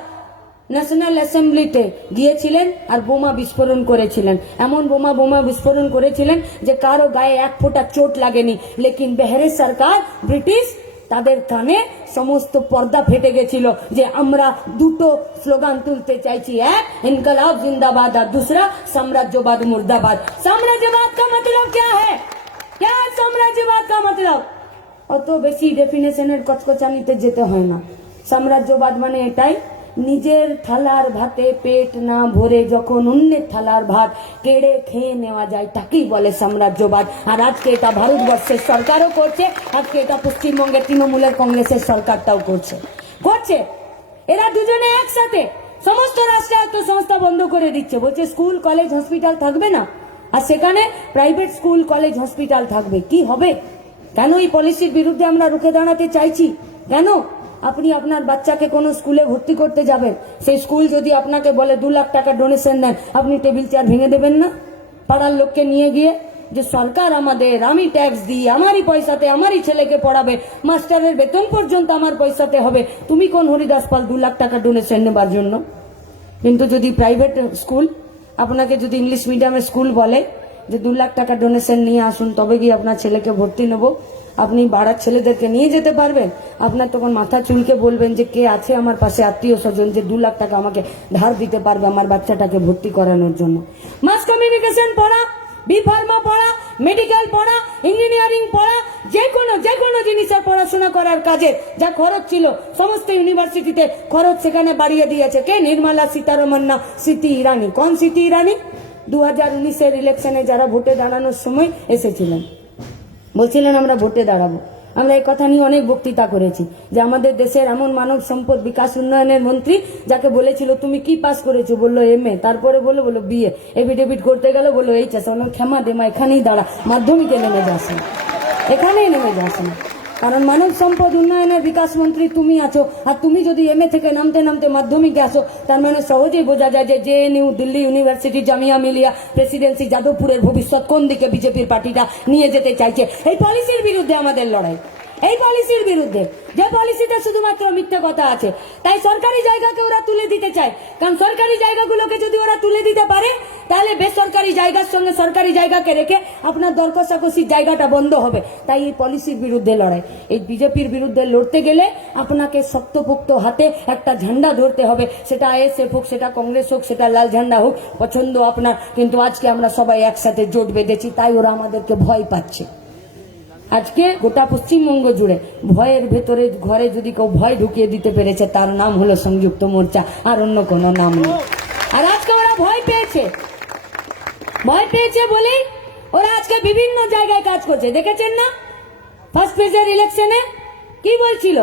ন্যাশনাল অ্যাসেম্বলিতে গিয়েছিলেন আর বোমা বিস্ফোরণ করেছিলেন। এমন বোমা বিস্ফোরণ করেছিলেন যে কারো গায়ে এক ফোঁটা চোট লাগেনি। লেকিন বেহারের সরকার ব্রিটিশ তাদের কানে সমস্ত পর্দা ফেটে গেছিল যে আমরা দুটো স্লোগান তুলতে চাইছি, এক ইনকলাব জিন্দাবাদ আর दूसरा সাম্রাজ্যবাদ মুর্দাবাদ। সাম্রাজ্যবাদ का मतलब क्या है? क्या है সাম্রাজ্যবাদ का मतलब? অত বেশি ডেফিনেশনের কচকচানিতে যেতে হয় না। সাম্রাজ্যবাদ মানে এটাই, নিজের থালার ভাতে পেট না ভরে যখন অন্যের থালার ভাত কেড়ে খেয়ে নেওয়া যায় তাকেই বলে সাম্রাজ্যবাদ। আর আজকে এটা ভারতবর্ষের সরকারও করছে, আজকে এটা পশ্চিমবঙ্গের তৃণমূলের কংগ্রেসের সরকারটাও করছে। এরা দুজনে একসাথে সমস্ত রাষ্ট্রায়ত্ত সংস্থা বন্ধ করে দিচ্ছে, বলছে স্কুল কলেজ হসপিটাল থাকবে না, আর সেখানে প্রাইভেট স্কুল কলেজ হসপিটাল থাকবে। কি হবে? কেন এই পলিসির বিরুদ্ধে আমরা রুখে দাঁড়াতে চাইছি? কেন? আপনি আপনার বাচ্চাকে কোনো স্কুলে ভর্তি করতে যাবেন, সেই স্কুল যদি আপনাকে বলে 2 লাখ টাকা ডোনেশন দেন, আপনি টেবিল চেয়ার ভেঙে দেবেন না? পাড়ার লোককে নিয়ে গিয়ে যে সরকার আমাদের, আমি ট্যাক্স দিই, আমারই পয়সাতে আমারই ছেলেকে পড়াবে, মাস্টারের বেতন পর্যন্ত আমার পয়সাতে হবে, তুমি কোন হরিদাস পাল 2 লাখ টাকা ডোনেশন নেবার জন্য? কিন্তু যদি প্রাইভেট স্কুল, আপনাকে যদি ইংলিশ মিডিয়ামের স্কুল বলে যে 2 লাখ টাকা ডোনেশন নিয়ে আসুন তবে গিয়ে আপনার ছেলেকে ভর্তি নেব, আপনি পাড়ার ছেলেদেরকে নিয়ে যেতে পারবেন? আপনার তখন মাথা চুলকে বলবেন যে কে আছে আমার পাশে আত্মীয় স্বজন যে 2 লাখ টাকা আমাকে ধার দিতে পারবে আমার বাচ্চাটাকে ভর্তি করানোর জন্য। মাস কমিউনিকেশন পড়া, বি ফার্মা পড়া, মেডিকেল পড়া, ইঞ্জিনিয়ারিং পড়া, যে কোনো জিনিসের পড়াশোনা করার কাজে যা খরচ ছিল সমস্ত ইউনিভার্সিটিতে খরচ সেখানে বাড়িয়ে দিয়েছে কে? নির্মলা সীতারমন না স্মৃতি ইরানি? কোন স্মৃতি ইরানি? 2019-এর ইলেকশনে যারা ভোটে দাঁড়ানোর সময় এসেছিলেন, বলছিলেন আমরা ভোটে দাঁড়াবো। আমরা এই কথা নিয়ে অনেক বক্তৃতা করেছি যে আমাদের দেশের এমন মানব সম্পদ বিকাশ উন্নয়নের মন্ত্রী যাকে বলেছিল তুমি কি পাস করেছো, বললো MA, তারপরে বললো BA, এফিডেভিট করতে গেল বললো HS, ক্ষমা দেমা এখানেই দাঁড়া, মাধ্যমিকে নেমে যাস না, এখানেই নেমে যাস না, কারণ মানব সম্পদ উন্নয়নের বিকাশ মন্ত্রী তুমি আছো। আর তুমি যদি MA থেকে নামতে নামতে মাধ্যমিকে আসো, তার মানে সহজেই বোঝা যায় যে JNU, Delhi university, Jamia Millia, Presidency, যাদবপুরের ভবিষ্যৎ কোন দিকে বিজেপির পার্টিটা নিয়ে যেতে চাইছে। এই পলিসির বিরুদ্ধে আমাদের লড়াই, এই পলিসির বিরুদ্ধে, যে পলিসিতে শুধুমাত্র মিথ্যে কথা আছে। তাই সরকারি জায়গাকে ওরা তুলে দিতে চায়, কারণ সরকারি জায়গাগুলোকে যদি ওরা তুলে দিতে পারে তাহলে বেসরকারি জায়গার সঙ্গে সরকারি জায়গাকে রেখে আপনার দর কষাকষির জায়গাটা বন্ধ হবে। তাই এই পলিসির বিরুদ্ধে লড়াই। এই বিজেপির বিরুদ্ধে লড়তে গেলে আপনাকে শক্তপোক্ত হাতে একটা ঝান্ডা ধরতে হবে, সেটা ISF হোক, সেটা কংগ্রেস হোক, সেটা লাল ঝান্ডা হোক, পছন্দ আপনার। কিন্তু আজকে আমরা সবাই একসাথে জোট বেঁধেছি, তাই ওরা আমাদেরকে ভয় পাচ্ছে। আজকে গোটা পশ্চিমবঙ্গ জুড়ে ভয়ের ভেতরে ঘরে যদি কেউ ভয় ঢুকিয়ে দিতে পেরেছে তার নাম হলো সংযুক্ত মোর্চা, আর অন্য কোনো নাম নেই। আর আজকে ওরা ভয় পেয়েছে বলেই ওরা আজকে বিভিন্ন জায়গায় কাজ করছে। দেখেছেন না ফার্স্ট ফেজের ইলেকশনে কি বলছিল?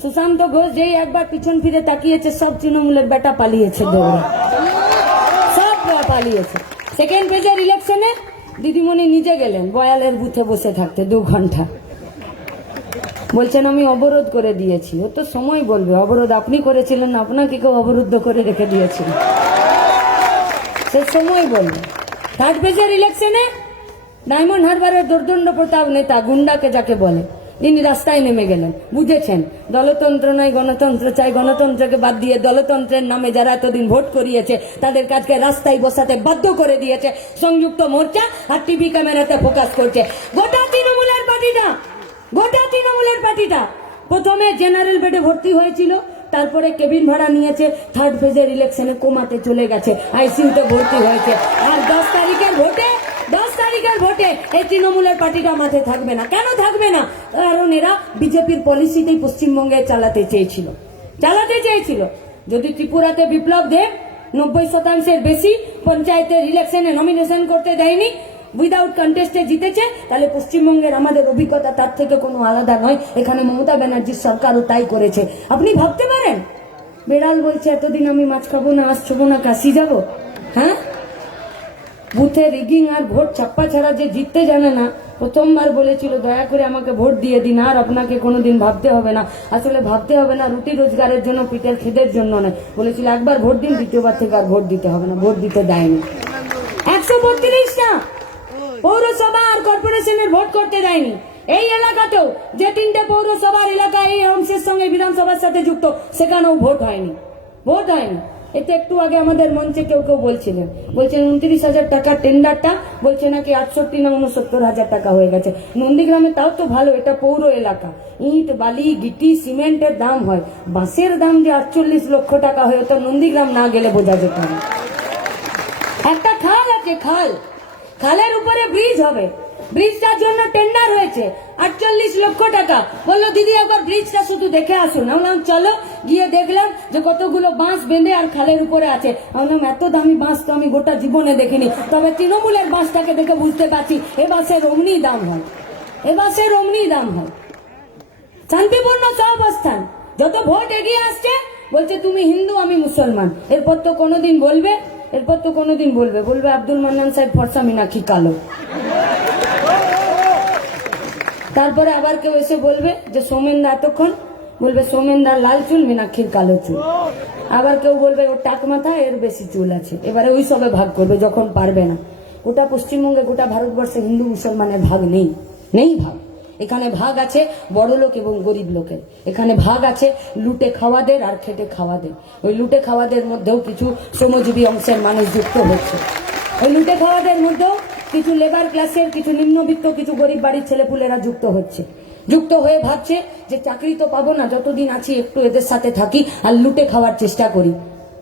সুশান্ত ঘোষ যেই একবার পিছন ফিরে তাকিয়েছে সব তৃণমূলের বেটা পালিয়েছে, দৌড়ে সব পালিয়েছে। সেকেন্ড ফেজের ইলেকশনে দিদিমণি নিজে গেলেন বয়ালের বুথে বসে থাকতে 2 ঘন্টা, বলছেন আমি অবরোধ করে দিয়েছি। ও তো সময় বলবে অবরোধ আপনি করেছিলেন, আপনাকে কেউ অবরুদ্ধ করে রেখে দিয়েছিল, সে সময় বলবে। থার্ড ফেজের ইলেকশনে ডায়মন্ড হারবারের দুর্দণ্ড প্রতাপ নেতা, গুন্ডাকে যাকে বলে, তিনি রাস্তায় নেমে গেলেন। বুঝেছেন দলতন্ত্র নয় গণতন্ত্র চাই, গণতন্ত্রকে বাদ দিয়ে দলতন্ত্রের নামে যারা এতদিন ভোট করিয়েছে তাদের কাজকে রাস্তায় বসাতে বাধ্য করে দিয়েছে সংযুক্ত মোর্চা। আর টিভি ক্যামেরাতে ফোকাস করছে গোটা তৃণমূলের পার্টিটা। প্রথমে জেনারেল বেডে ভর্তি হয়েছিল, তারপরে কেবিন ভাড়া নিয়েছে, থার্ড ফেজের ইলেকশনে কোমাতে চলে গেছে, আইসিইউতে ভর্তি হয়েছে। আর 10 তারিখের ভোটে এই তৃণমূলের পার্টিটা মাঠে থাকবে না। কেন থাকবে না? কারণ এরা বিজেপির পলিসিতেই পশ্চিমবঙ্গে চালাতে চেয়েছিল। যদি ত্রিপুরাতে বিপ্লব দেব 90% বেশি পঞ্চায়েতের ইলেকশনে নমিনেশন করতে দেয়নি, উইদাউট কন্টেস্টে জিতেছে, তাহলে পশ্চিমবঙ্গের আমাদের অভিজ্ঞতা তার থেকে কোনো আলাদা নয়। এখানে মমতা ব্যানার্জির সরকারও তাই করেছে। আপনি ভাবতে পারেন বেড়াল বলছে এতদিন আমি মাছ খাবো না, আজ ছবো না, কাশি যাবো। হ্যাঁ, বুথে রিগিং আর ভোট ছাপ্পা ছাড়া যে জিততে জানে না, প্রথমবার বলেছিল দয়া করে আমাকে ভোট দিয়ে দিন, আর আপনাকে কোনোদিন ভাবতে হবে না। আসলে ভাবতে হবে না, রুটি রোজগারের জন্য, পিঠের খিদের জন্য নয়। বলেছিল একবার ভোট দিন, দ্বিতীয়বার থেকে আর ভোট দিতে হবে না। ভোট দিতে দেয়নি। 132টা পৌরসভা আর কর্পোরেশনের ভোট করতে দেয়নি। এই এলাকাতেও যে 3টে পৌরসভার এলাকা এই অংশের সঙ্গে বিধানসভার সাথে যুক্ত, সেখানেও ভোট হয়নি। এতে একটু আগে আমাদের মঞ্চে কেউ বলছেন 29,000 টাকা টেন্ডারটা, বলছে নাকি 68 না 69,000 টাকা হয়ে গেছে। নন্দীগ্রামে তাও তো ভালো, এটা পৌর এলাকা, ইট বালি গিটি সিমেন্টের দাম হয়, বাসের দাম যে 48 লক্ষ টাকা হয় তো নন্দীগ্রাম না গেলে বোঝা যেত না। একটা খাল আছে, খালের উপরে ব্রিজ হবে, ব্রিজটার জন্য টেন্ডার হয়েছে 48 লক্ষ টাকা। বললো দিদি একবার ব্রিজটা শুধু দেখে আসুন। বললাম চলো, গিয়ে দেখলাম যে কতগুলো বাঁশ বেঁধে আর খালের উপরে আছে। বললাম এত দামি বাঁশ তো আমি গোটা জীবনে দেখিনি, তবে তৃণমূলের বাঁশটাকে দেখে বুঝতে পারছি এ বাঁশের অমনি দাম হয়। শান্তিপূর্ণ সহাবস্থান। যত ভোট এগিয়ে আসছে বলছে তুমি হিন্দু আমি মুসলমান। এরপর তো কোনোদিন বলবে আব্দুল মান্নান সাহেব ফর্সা মিনাক্ষী কালো। তারপরে আবার কেউ এসে বলবে যে সোমেন দা এতক্ষণ বলবে সোমেনদার লাল চুল, মীনাক্ষীর কালো চুল। আবার কেউ বলবে ওর টাক মাথা, এর বেশি চুল আছে। এবারে ওই সবে ভাগ করবে যখন পারবে না। গোটা পশ্চিমবঙ্গে, গোটা ভারতবর্ষে হিন্দু মুসলমানের ভাগ নেই, নেই ভাগ। এখানে ভাগ আছে বড় লোক এবং গরিব লোকের। এখানে ভাগ আছে লুটে খাওয়াদের আর খেটে খাওয়াদের। ওই লুটে খাওয়াদের মধ্যেও কিছু শ্রমজীবী অংশের মানুষ যুক্ত হচ্ছে। ওই লুটে খাওয়াদের মধ্যেও কিছু লেবার ক্লাসের, কিছু নিম্নবিত্ত, কিছু গরিব বাড়ির ছেলেপুলেরা যুক্ত হচ্ছে। যুক্ত হয়ে ভাবছে যে চাকরি তো পাবো না, যতদিন আছি একটু এদের সাথে থাকি আর লুটে খাওয়ার চেষ্টা করি।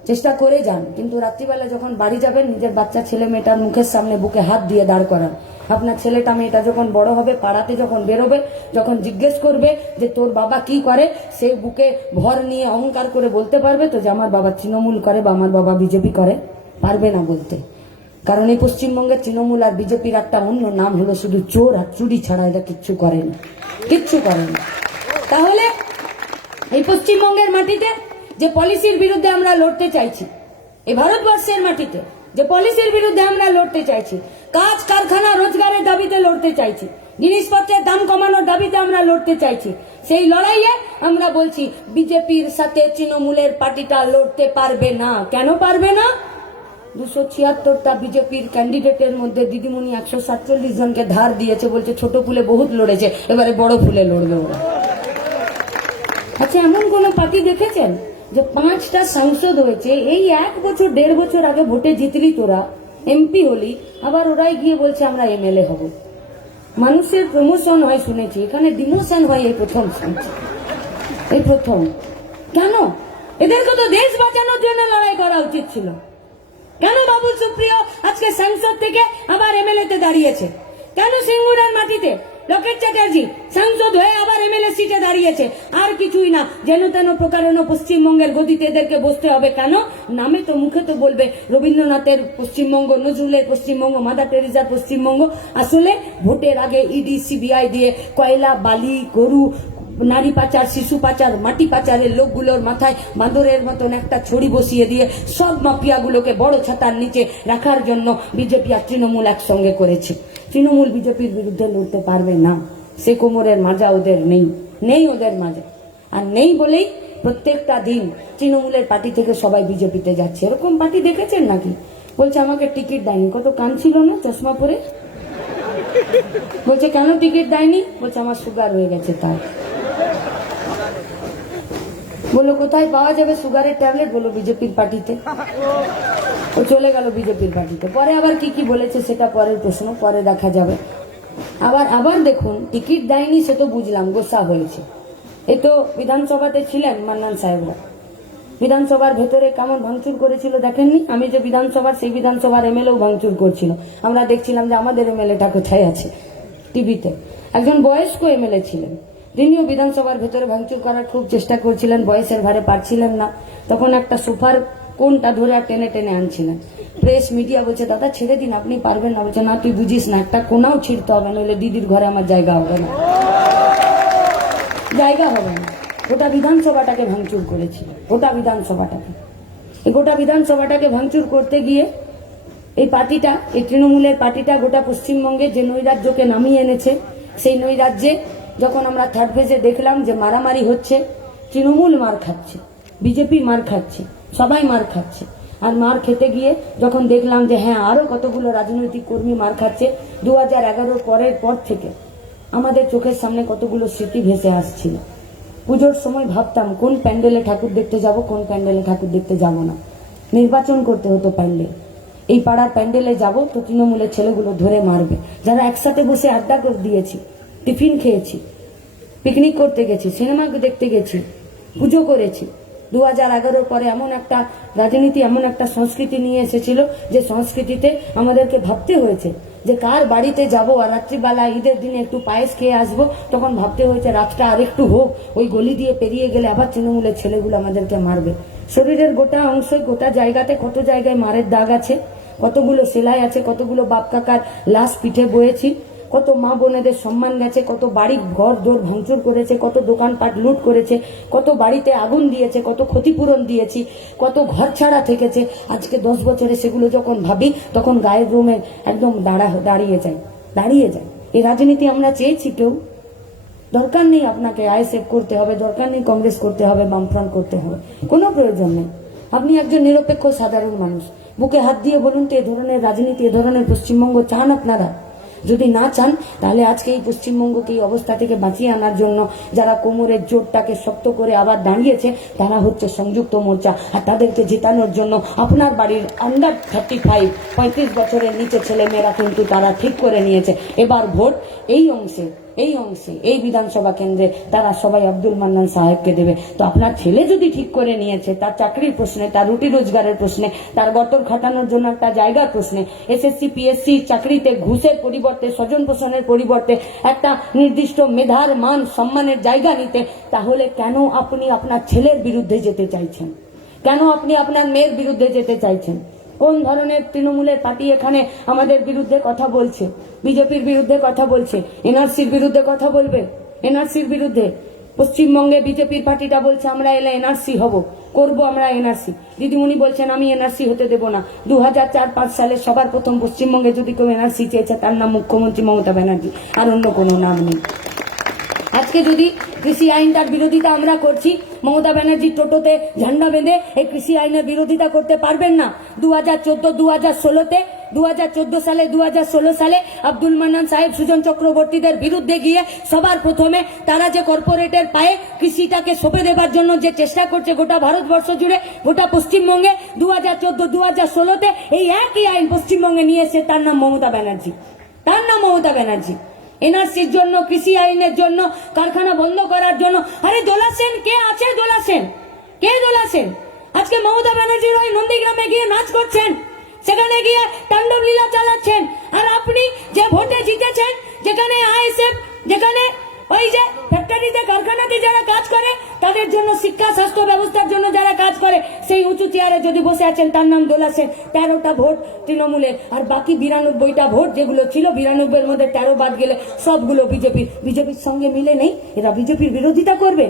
চেষ্টা করে যান, কিন্তু রাত্রিবেলা যখন বাড়ি যাবেন নিজের বাচ্চা ছেলে মেয়েটার মুখের সামনে বুকে হাত দিয়ে দাঁড় করান। আপনার ছেলেটা মেয়েটা যখন বড় হবে, পাড়াতে যখন বেরোবে, যখন জিজ্ঞেস করবে যে তোর বাবা কি করে, সে বুকে ভর নিয়ে অহংকার করে বলতে পারবে তো যে আমার বাবা তৃণমূল করে বা আমার বাবা বিজেপি করে? পারবে না বলতে। কারণ এই পশ্চিমবঙ্গের তৃণমূল আর বিজেপির একটা অন্য নাম হলো শুধু চোর আর চুরি ছাড়া এরা কিচ্ছু করেনি, কিচ্ছু করেনি। তাহলে এই পশ্চিমবঙ্গের মাটিতে যে পলিসির বিরুদ্ধে আমরা লড়তে চাইছি, এই ভারতবর্ষের মাটিতে যে পলিসির বিরুদ্ধে আমরা লড়তে চাইছি, কাজ কারখানা রোজগারের দাবিতে লড়তে চাইছি, জিনিসপত্রের দাম কমানোর দাবিতে আমরা লড়তে চাইছি, সেই লড়াইয়ে আমরা বলছি বিজেপির সাথে তৃণমূলের পার্টিটা লড়তে পারবে না। কেন পারবে না? 276টা বিজেপির ক্যান্ডিডেটের মধ্যে দিদিমণি 147 জনকে ধার দিয়েছে, বলছে ছোট ফুলে বহুত লড়েছে, এবারে বড় ফুলে লড়বে ওরা। আচ্ছা, এমন কোন পার্টি দেখেছেন যে 5টা সাংসদ হয়েছে, এই 1 বছর 1.5 বছর আগে ভোটে জিতলি তোরা, এমপি হলি, আবার ওরাই গিয়ে বলছে আমরা এমএলএ হব। মানুষের প্রমোশন হয় শুনেছি, এখানে ডিমোশন হয় এই প্রথম শুনছি, এই প্রথম। কেন? এদেরকে তো দেশ বাঁচানোর জন্য লড়াই করা উচিত ছিল। কেন বাবুল সুপ্রিয় আজকে সাংসদ থেকে আবার এমএলএ তে দাঁড়িয়েছে? কেন সিঙ্গুরার মাটিতে লকেট চ্যাটার্জি সাংসদ হয়ে আবার এমএলএ সিটে দাঁড়িয়েছে? আর কিছুই না, যেন তেন প্রকারেণ পশ্চিমবঙ্গের গদিতে এদেরকে বসতে হবে। কেন? নামে তো, মুখে তো বলবে রবীন্দ্রনাথের পশ্চিমবঙ্গ, নজরুলের পশ্চিমবঙ্গ, মাদার টেরেসার পশ্চিমবঙ্গ। আসলে ভোটের আগে ইডি সিবিআই দিয়ে কয়লা, বালি, গরু, নারী পাচার, শিশু পাচার, মাটি পাচারের লোকগুলোর মাথায় বাঁদরের মতন একটা ছড়ি বসিয়ে দিয়ে সব মাফিয়াগুলোকে বড় ছাতার নিচে রাখার জন্য বিজেপি আর তৃণমূল একসঙ্গে করেছে। তৃণমূল বিজেপির বিরুদ্ধে লড়তে পারবে না, সে কোমরের মাজা ওদের নেই, নেই ওদের মাজা। আর নেই বলেই প্রত্যেকটা দিন তৃণমূলের পার্টি থেকে সবাই বিজেপিতে যাচ্ছে। এরকম পার্টি দেখেছেন নাকি? বলছে আমাকে টিকিট দেয়নি, কত কান ছিল না চশমা পরে। বলছে কেন টিকিট দেয়নি? বলছে আমার সুগার হয়ে গেছে তাই। বললো কোথায় পাওয়া যাবে সুগারের ট্যাবলেট? বললো বিজেপির পার্টিতে। ও চলে গেল বিজেপির পার্টিতে। পরে আবার কি কি বলেছে সেটা পরের প্রশ্ন, পরে দেখা যাবে। আবার দেখুন, টিকিট দেয়নি সে তো বুঝলাম, গোসা হয়েছে। এ তো বিধানসভাতে ছিলেন মান্নান সাহেবরা, বিধানসভার ভেতরে কেমন ভাঙচুর করেছিল দেখেননি? আমি যে বিধানসভার, সেই বিধানসভার এমএলএও ভাঙচুর করছিল। আমরা দেখছিলাম যে আমাদের এমএলএটা কোথায় আছে টিভিতে। একজন বয়স্ক এমএলএ ছিলেন, তিনিও বিধানসভার ভেতরে ভাঙচুর করার খুব চেষ্টা করছিলেন, বয়সের ভারে পারছিলেন না। তখন একটা সোফার কোনটা ধরে আর টেনে টেনে আনছিলেন। প্রেস মিডিয়া বলছে দাদা ছেড়ে দিন, আপনি পারবেন না। বলছে না তুই বুঝিস না, একটা কোনাও ছিঁড়তে হবে, নইলে দিদির ঘরে আমার জায়গা হবে না, জায়গা হবে না। গোটা বিধানসভাটাকে ভাঙচুর করেছিল, গোটা বিধানসভাটাকে। এই গোটা বিধানসভাটাকে ভাঙচুর করতে গিয়ে এই পার্টিটা, এই তৃণমূলের পার্টিটা গোটা পশ্চিমবঙ্গে যে নৈরাজ্যকে নামিয়ে এনেছে, সেই নৈরাজ্যে যখন আমরা থার্ড ফেজে দেখলাম যে মারামারি হচ্ছে, তৃণমূল মার খাচ্ছে, বিজেপি মার খাচ্ছে, সবাই মার খাচ্ছে। আর মার খেতে গিয়ে যখন দেখলাম যে হ্যাঁ আরো কতগুলো রাজনৈতিক কর্মী মার খাচ্ছে, 2011 পরের পর থেকে আমাদের চোখের সামনে কতগুলো স্মৃতি ভেসে আসছিল। পুজোর সময় ভাবতাম কোন প্যান্ডেলে ঠাকুর দেখতে যাব, কোন প্যান্ডেলে ঠাকুর দেখতে যাব না। নির্বাচন করতে হতো প্যান্ডেল। এই পাড়ার প্যান্ডেলে যাব তো তৃণমূলের ছেলেগুলো ধরে মারবে। যারা একসাথে বসে আড্ডা করে দিয়েছি, টিফিন খেয়েছি, পিকনিক করতে গেছি, সিনেমা দেখতে গেছি, পুজো করেছি। 2011 পরে এমন একটা রাজনীতি, এমন একটা সংস্কৃতি নিয়ে এসেছিল যে সংস্কৃতিতে আমাদেরকে ভাবতে হয়েছে যে কার বাড়িতে যাব। আর রাত্রিবেলা ঈদের দিনে একটু পায়েস খেয়ে আসবো, তখন ভাবতে হয়েছে রাতটা আরেকটু হোক, ওই গলি দিয়ে পেরিয়ে গেলে আবার তৃণমূলের ছেলেগুলো আমাদেরকে মারবে। শরীরের গোটা অংশ, গোটা জায়গাতে কত জায়গায় মারের দাগ আছে, কতগুলো সেলাই আছে, কতগুলো বাপ কাকার লাশ পিঠে বয়েছি, কত মা বোনেদের সম্মান গেছে, কত বাড়ি ঘর দোর ভাঙচুর করেছে, কত দোকানপাট লুট করেছে, কত বাড়িতে আগুন দিয়েছে, কত ক্ষতিপূরণ দিয়েছি, কত ঘর ছাড়া থেকেছে। আজকে 10 বছরে সেগুলো যখন ভাবি তখন গায়ের রুমে একদম দাঁড়িয়ে যায়। এই রাজনীতি আমরা চেয়েছি কেউ? দরকার নেই আপনাকে আইএসএফ করতে হবে, দরকার নেই কংগ্রেস করতে হবে, বামফ্রন্ট করতে হবে, কোনো প্রয়োজন নেই। আপনি একজন নিরপেক্ষ সাধারণ মানুষ, বুকে হাত দিয়ে বলুন তো, এ ধরনের রাজনীতি, এ ধরনের পশ্চিমবঙ্গ চান আপনারা? যদি না চান তাহলে আজকে এই পশ্চিমবঙ্গকে এই অবস্থা থেকে বাঁচিয়ে আনার জন্য যারা কোমরের জোরটাকে শক্ত করে আবার দাঁড়িয়েছে তারা হচ্ছে সংযুক্ত মোর্চা। আর তাদেরকে জেতানোর জন্য আপনার বাড়ির আন্ডার 35 বছরের নিচে ছেলেমেয়েরা কিন্তু তারা ঠিক করে নিয়েছে এবার ভোট এই অংশে এই বিধানসভা কেন্দ্রে তারা সবাই আব্দুল মান্নান সাহেবকে দেবে। তো আপনার ছেলে যদি ঠিক করে নিয়েছে তার চাকরির প্রশ্নে, তার রুটি রোজগারের প্রশ্নে, তার গতর খাটানোর জন্য একটা জায়গার প্রশ্নে, এসএসসি পিএসসি চাকরিতে ঘুষের পরিবর্তে, স্বজন পোষণের পরিবর্তে একটা নির্দিষ্ট মেধার মান সম্মানের জায়গা নিতে, তাহলে কেন আপনি আপনার ছেলের বিরুদ্ধে যেতে চাইছেন? কেন আপনি আপনার মেয়ের বিরুদ্ধে যেতে চাইছেন? কোন ধরনের তৃণমূলের পার্টি এখানে আমাদের বিরুদ্ধে কথা বলছে? বিজেপির বিরুদ্ধে কথা বলছে, এনআরসির বিরুদ্ধে কথা বলবে। এনআরসির বিরুদ্ধে পশ্চিমবঙ্গে বিজেপির পার্টিটা বলছে আমরা এলে এনআরসি হব, করব আমরা এনআরসি। দিদিমণি বলছেন আমি এনআরসি হতে দেব না। 2004-05 সালে সবার প্রথম পশ্চিমবঙ্গে যদি কেউ এনআরসি চেয়েছে তার নাম মুখ্যমন্ত্রী মমতা ব্যানার্জি, আর অন্য কোনো নাম নেই। আজকে যদি কৃষি আইনটার বিরোধিতা আমরা করছি, মমতা ব্যানার্জি টোটোতে ঝান্ডা বেঁধে এই কৃষি আইনের বিরোধিতা করতে পারবেন না। 2014 সালে 2016 সালে আব্দুল মান্নান সাহেব সুজন চক্রবর্তীদের বিরুদ্ধে গিয়ে সবার প্রথমে তারা যে কর্পোরেটের পায়ে কৃষিটাকে সঁপে দেবার জন্য যে চেষ্টা করছে গোটা ভারতবর্ষ জুড়ে, গোটা পশ্চিমবঙ্গে 2014-2016-তে এই একই আইন পশ্চিমবঙ্গে নিয়ে এসে তার নাম মমতা ব্যানার্জি। এনআরসির জন্য, কৃষি আইনের জন্য, কারখানা বন্ধ করার জন্য। আরে দোলাসেন কে আছে? দোলাসেন আজকে মমতা ব্যানার্জির ওই নন্দীগ্রামে গিয়ে নাচ করছেন, সেখানে গিয়ে তাণ্ডব লীলা চালাচ্ছেন। আর আপনি যে ভোটে জিতেছেন, যেখানে আইএসএফ, যেখানে ওই যে ফ্যাক্টরিতে কারখানাতে যারা কাজ করে তাদের জন্য, শিক্ষা স্বাস্থ্য ব্যবস্থার জন্য যারা কাজ করে, সেই উঁচু চেয়ারে যদি বসে আছেন তার নাম দোলাসেন। 13টা ভোট তৃণমূলের, আর বাকি 92টা ভোট যেগুলো ছিল, 92-এর মধ্যে 13 বাদ গেলে সবগুলো বিজেপির সঙ্গে মিলে নেই। এরা বিজেপির বিরোধিতা করবে?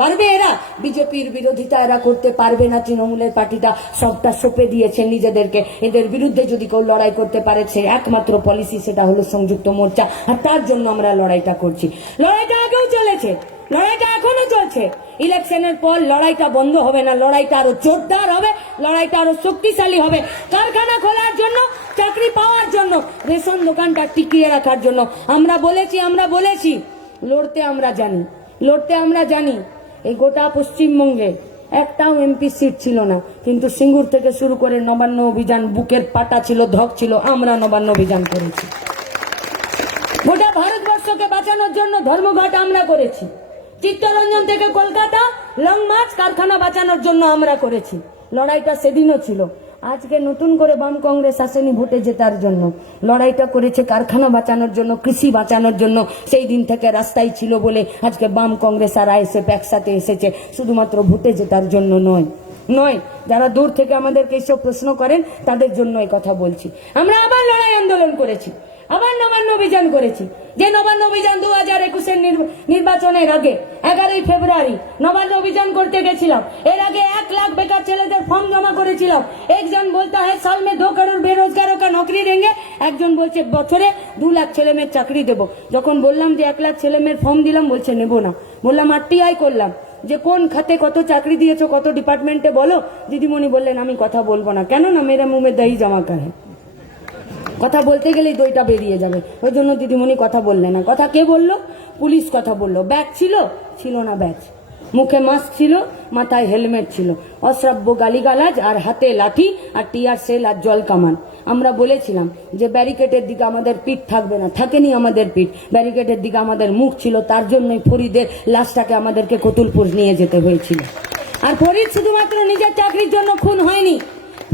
পারবে? এরা বিজেপির বিরোধিতা এরা করতে পারবে না। তৃণমূলের পার্টিটা সবটা সঁপে দিয়েছে নিজেদেরকে। এদের বিরুদ্ধে যদি কেউ লড়াই করতে পারে, সে একমাত্র পলিসি, সেটা হলো সংযুক্ত মোর্চা। আর তার জন্য আমরা লড়াইটা করছি। লড়াইটা আগেও চলেছে, লড়াইটা এখনো চলছে। ইলেকশনের পর লড়াইটা বন্ধ হবে না, লড়াইটা আরো জোরদার হবে, লড়াইটা আরো শক্তিশালী হবে। কারখানা খোলার জন্য, চাকরি পাওয়ার জন্য, রেশন দোকানটা টিকিয়ে রাখার জন্য আমরা বলেছি লড়তে আমরা জানি। এই গোটা পশ্চিমবঙ্গে একটাও এমপি সিট ছিল না, কিন্তু সিঙ্গুর থেকে শুরু করে নবান্ন অভিযান, বুকের পাটা ছিল, ধক ছিল, আমরা নবান্ন অভিযান করেছি। গোটা ভারতবর্ষকে বাঁচানোর জন্য ধর্মঘট আমরা করেছি। চিত্তরঞ্জন থেকে কলকাতা লং মার্চ কারখানা বাঁচানোর জন্য আমরা করেছি। লড়াইটা সেদিনও ছিল। আজকে নতুন করে বাম কংগ্রেস আসেনি ভোটে জেতার জন্য, লড়াইটা করেছে কারখানা বাঁচানোর জন্য, কৃষি বাঁচানোর জন্য। সেই দিন থেকে রাস্তায় ছিল বলে আজকে বাম কংগ্রেস আর আইএসএফ একসাথে এসেছে, শুধুমাত্র ভোটে জেতার জন্য নয়। যারা দূর থেকে আমাদেরকে এইসব প্রশ্ন করেন তাদের জন্য এই কথা বলছি। আমরা আবার লড়াই আন্দোলন করেছি, আবার নবান্ন অভিযান করেছি। যে নবান্ন অভিযান 2021-এর নির্বাচনের আগে 11ই ফেব্রুয়ারি নবান্ন অভিযান করতে গেছিলাম। এর আগে 1 লাখ বেকার ছেলেদের ফর্ম জমা করেছিলাম। একজন বলতা হ্যাঁ সাল में 2 करोड़ बेरोजगारों का नौकरी देंगे, একজন বলছে বছরে 2 লাখ ছেলে মেয়ের চাকরি দেব। যখন বললাম যে 1 লাখ ছেলে মেয়ের ফর্ম দিলাম, বলছে নেব না। বললাম আরটিআই করলাম, যে কোন খাতে কত চাকরি দিয়েছো, কত ডিপার্টমেন্টে বলো। দিদিমণি বললেন আমি কথা বলবো না। কেন না? মেরে মুঁহ में दही जमा का है। কথা বলতে গেলেই দইটা বেরিয়ে যাবে, ওই জন্য দিদিমণি কথা বললে না। কথা কে বললো? পুলিশ কথা বললো। ব্যাগ ছিল না ব্যাগ, মুখে মাস্ক ছিল, মাথায় হেলমেট ছিল, অশ্রাব্য গালিগালাজ আর হাতে লাঠি আর টিয়ার সেল আর জল কামান। আমরা বলেছিলাম যে ব্যারিকেডের দিকে আমাদের পিঠ থাকবে না, থাকেনি আমাদের পিঠ, ব্যারিকেডের দিকে আমাদের মুখ ছিল। তার জন্যই ফরিদের লাশটাকে আমাদেরকে কতুলপুর নিয়ে যেতে হয়েছিল। আর ফরিদ শুধুমাত্র নিজের চাকরির জন্য খুন হয়নি,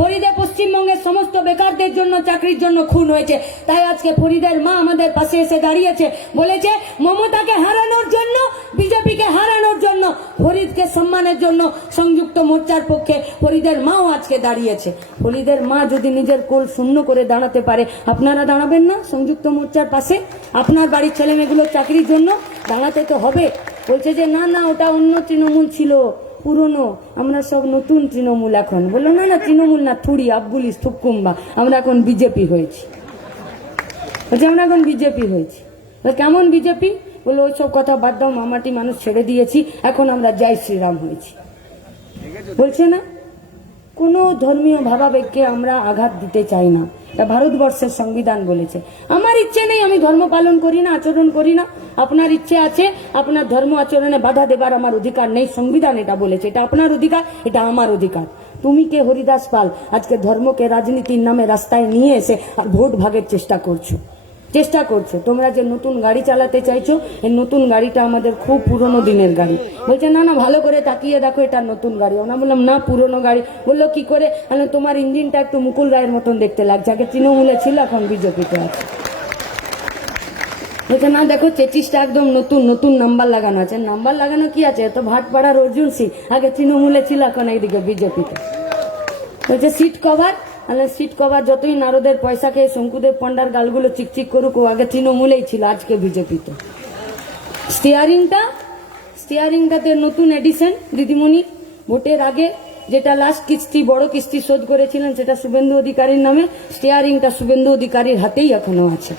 ফরিদে পশ্চিমবঙ্গের সমস্ত বেকারদের জন্য চাকরির জন্য খুন হয়েছে। তাই আজকে ফরিদের মা আমাদের পাশে এসে দাঁড়িয়েছে, বলেছে মমতাকে হারানোর জন্য, বিজেপিকে হারানোর জন্য, ফরিদকে সম্মানের জন্য সংযুক্ত মোর্চার পক্ষে ফরিদের মাও আজকে দাঁড়িয়েছে। ফরিদের মা যদি নিজের কোল শূন্য করে দাঁড়াতে পারে, আপনারা দাঁড়াবেন না সংযুক্ত মোর্চার পাশে? আপনার বাড়ির ছেলে মেয়েগুলোর চাকরির জন্য দাঁড়াতে তো হবে। বলছে যে না ওটা অন্য তৃণমূল ছিল, পুরনো, আমরা সব নতুন তৃণমূল এখন। বললো না তৃণমূল না, থুড়ি আবগুলিস থুকুম্বা, আমরা এখন বিজেপি হয়েছি। বলছে আমরা এখন বিজেপি হয়েছি। কেমন বিজেপি? বললো ওইসব কথা বাদ দাও, মামাটি মানুষ ছেড়ে দিয়েছি, এখন আমরা জয় শ্রীরাম হয়েছি। বলছে না, কোনো ধর্মীয় ভাবাবেগকে আমরা আঘাত দিতে চাই না, এটা ভারতবর্ষের সংবিধান বলেছে। আমার ইচ্ছে নেই, আমি ধর্ম পালন করি না, আচরণ করি না, আপনার ইচ্ছে আছে, আপনার ধর্ম আচরণে বাধা দেবার আমার অধিকার নেই, সংবিধান এটা বলেছে, এটা আপনার অধিকার, এটা আমার অধিকার। তুমি কে হরিদাস পাল আজকে ধর্মকে রাজনীতির নামে রাস্তায় নিয়ে এসে আর ভোট ভাগের চেষ্টা করছো? তোমরা যে নতুন গাড়ি চালাতে চাইছো, এই নতুন গাড়িটা আমাদের খুব পুরনো দিনের গাড়ি। বলছে না না, ভালো করে তাকিয়ে দেখো, এটা নতুন গাড়ি। ওনা বললাম না, পুরনো গাড়ি। বললো কি করে? তোমার ইঞ্জিনটা একটু মুকুল রায়ের মতন দেখতে লাগছে, আগে তৃণমূলে ছিল, এখন বিজেপিতে আছে। বলছে না দেখো, 25টা একদম নতুন নতুন নাম্বার লাগানো আছে। নাম্বার লাগানো কি আছে? তো ভাটপাড়ার অর্জুন সিং, আগে তৃণমূলে ছিল, এখন এইদিকে বিজেপিতে। বলছে সিট কভার, সিট কভার যতই নারদের পয়সা খেয়ে শঙ্কুদেব পণ্ডার গালগুলো চিকচিক করুক, ও আগে তৃণমূলেই ছিল, আজকে বিজেপিতে। স্টিয়ারিংটাতে নতুন এডিশন দিদিমণি, ভোটের আগে যেটা লাস্ট কিস্তি, বড় কিস্তি শোধ করেছিলেন, সেটা শুভেন্দু অধিকারীর নামে, স্টিয়ারিংটা শুভেন্দু অধিকারীর হাতেই এখনো আছে।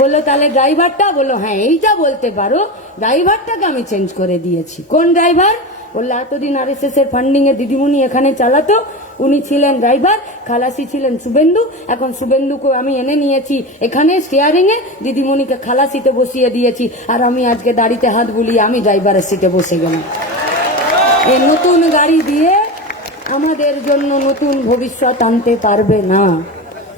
বললো তাহলে ড্রাইভারটা? বললো হ্যাঁ এইটা বলতে পারো, ড্রাইভারটাকে আমি চেঞ্জ করে দিয়েছি। কোন ড্রাইভার? বললো এতদিন আরএসএস এর ফান্ডিং এ দিদিমণি এখানে চালাতো, উনি ছিলেন ড্রাইভার, খালাসি ছিলেন শুভেন্দু। এখন শুভেন্দুকে আমি এনে নিয়েছি এখানে স্টিয়ারিং এ, দিদিমণিকে খালাসিতে বসিয়ে দিয়েছি, আর আমি আজকে দাড়িতে হাত বুলিয়ে আমি ড্রাইভারের সিটে বসে গেলাম। এই নতুন গাড়ি দিয়ে আমাদের জন্য নতুন ভবিষ্যৎ আনতে পারবে না।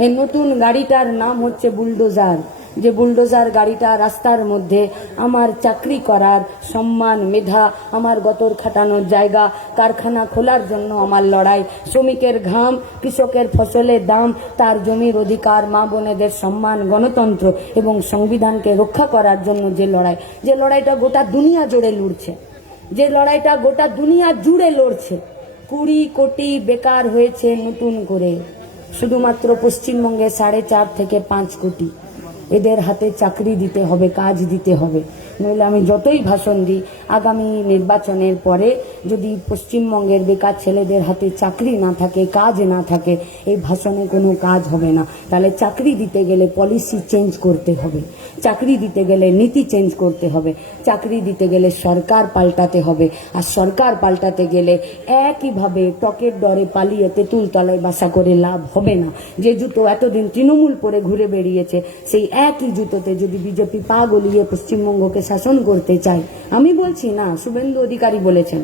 এই নতুন গাড়িটার নাম হচ্ছে বুলডোজার। যে বুলডোজার গাড়িটা রাস্তার মধ্যে আমার চাকরি করার সম্মান, মেধা, আমার গতর খাটানোর জায়গা, কারখানা খোলার জন্য আমার লড়াই, শ্রমিকের ঘাম, কৃষকের ফসলের দাম, তার জমির অধিকার, মা বোনেদের সম্মান, গণতন্ত্র এবং সংবিধানকে রক্ষা করার জন্য যে লড়াই, যে লড়াইটা গোটা দুনিয়া জুড়ে লড়ছে, যে লড়াইটা গোটা দুনিয়া জুড়ে লড়ছে। 20 কোটি বেকার হয়েছে নতুন করে, শুধুমাত্র পশ্চিমবঙ্গে 4.5 থেকে 5 কোটি। এদের হাতে চাকরি দিতে হবে, কাজ দিতে হবে, নইলে আমি যতই ভাষণ দিই, আগামী নির্বাচনের পরে যদি পশ্চিমবঙ্গের বেকার ছেলেদের হাতে চাকরি না থাকে, কাজ না থাকে, এই ভাষণে কোনো কাজ হবে না। তাহলে চাকরি দিতে গেলে পলিসি চেঞ্জ করতে হবে, চাকরি দিতে গেলে নীতি চেঞ্জ করতে হবে, চাকরি দিতে গেলে সরকার পাল্টাতে হবে। আর সরকার পাল্টাতে গেলে একইভাবে টকের ডরে পালিয়ে তেঁতুল তলায় বাসা করে লাভ হবে না। যে জুতো এতদিন তৃণমূল পরে ঘুরে বেরিয়েছে, সেই একই জুতোতে যদি বিজেপি পা গলিয়ে পশ্চিমবঙ্গকে শাসন করতে চায়, আমি বলছি না, শুভেন্দু অধিকারী বলেছেন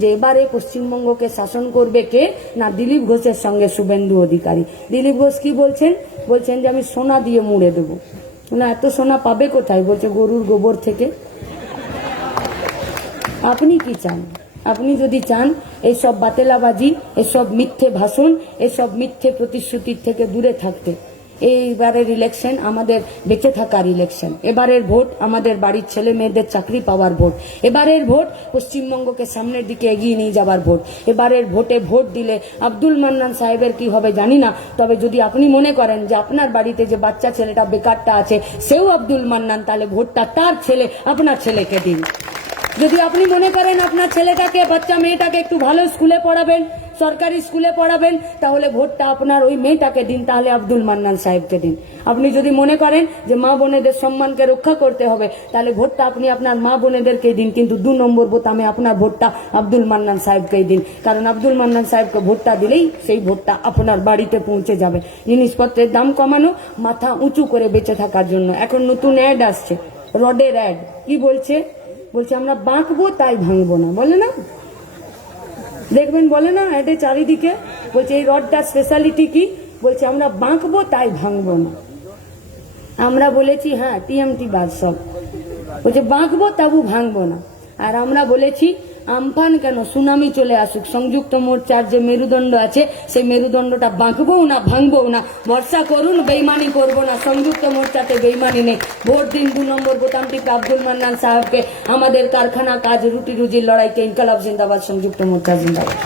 যে এবারে পশ্চিমবঙ্গকে শাসন করবে কে না, দিলীপ ঘোষের সঙ্গে শুভেন্দু অধিকারী। দিলীপ ঘোষ কি বলছেন? বলছেন যে আমি সোনা দিয়ে মুড়ে দেবো। না, এত সোনা পাবে কোথায়? বলছে গরুর গোবর থেকে। আপনি কি চান? আপনি যদি চান এইসব বাতেলাবাজি, এসব মিথ্যে ভাষণ, এসব মিথ্যে প্রতিশ্রুতির থেকে দূরে থাকতে, এইবারের ইলেকশন আমাদের বেঁচে থাকার ইলেকশন। এবারের ভোট আমাদের বাড়ির ছেলে মেয়েদের চাকরি পাওয়ার ভোট। এবারের ভোট পশ্চিমবঙ্গকে সামনের দিকে এগিয়ে নিয়ে যাবার ভোট। এবারের ভোটে ভোট দিলে আব্দুল মান্নান সাহেবের কি হবে জানি না, তবে যদি আপনি মনে করেন যে আপনার বাড়িতে যে বাচ্চা ছেলেটা বেকারটা আছে সেও আব্দুল মান্নান, তাহলে ভোটটা তার ছেলে, আপনার ছেলেকে দিন। যদি আপনি মনে করেন আপনার ছেলেটাকে, বাচ্চা মেয়েটাকে একটু ভালো স্কুলে পড়াবেন, সরকারি স্কুলে পড়াবেন, তাহলে ভোটটা আপনার ওই মেয়েটাকে দিন, তাহলে আব্দুল মান্নান সাহেবকে দিন। আপনি যদি মনে করেন যে মা বোনেদের সম্মানকে রক্ষা করতে হবে, তাহলে ভোটটা আপনি আপনার মা বোনেদেরকেই দিন, কিন্তু 2 নম্বর বোতামে আপনার ভোটটা আব্দুল মান্নান সাহেবকেই দিন। কারণ আব্দুল মান্নান সাহেবকে ভোটটা দিলেই সেই ভোটটা আপনার বাড়িতে পৌঁছে যাবে। জিনিসপত্রের দাম কমানো, মাথা উঁচু করে বেঁচে থাকার জন্য। এখন নতুন অ্যাড আসছে, রডের অ্যাড। কি বলছে? বলছে আমরা বাঁকবো তাই ভাঙবো না, বলে না? দেখবেন বলে না এতে চারিদিকে, বলছে এই রডটার স্পেশালিটি কি? বলছে আমরা বাঁকবো তাই ভাঙবো না। আমরা বলেছি হ্যাঁ টিএমটি বাদ সব, বলছে বাঁকবো তাবু ভাঙবো না। আর আমরা বলেছি আমফান কেন, সুনামি চলে আসুক, সংযুক্ত মোর্চার যে মেরুদণ্ড আছে সেই মেরুদণ্ডটা বাঁকবো না, ভাঙবো না। বর্ষা করুন, বেইমানি করবো না, সংযুক্ত মোর্চাতে বেইমানি নেই। ভোট দিন 2 নম্বর বোতামটিতে আব্দুল মান্নান সাহেবকে। আমাদের কারখানা, কাজ, রুটি রুজির লড়াইকে ইনকালাব জিন্দাবাদ, সংযুক্ত মোর্চা জিন্দাবাদ।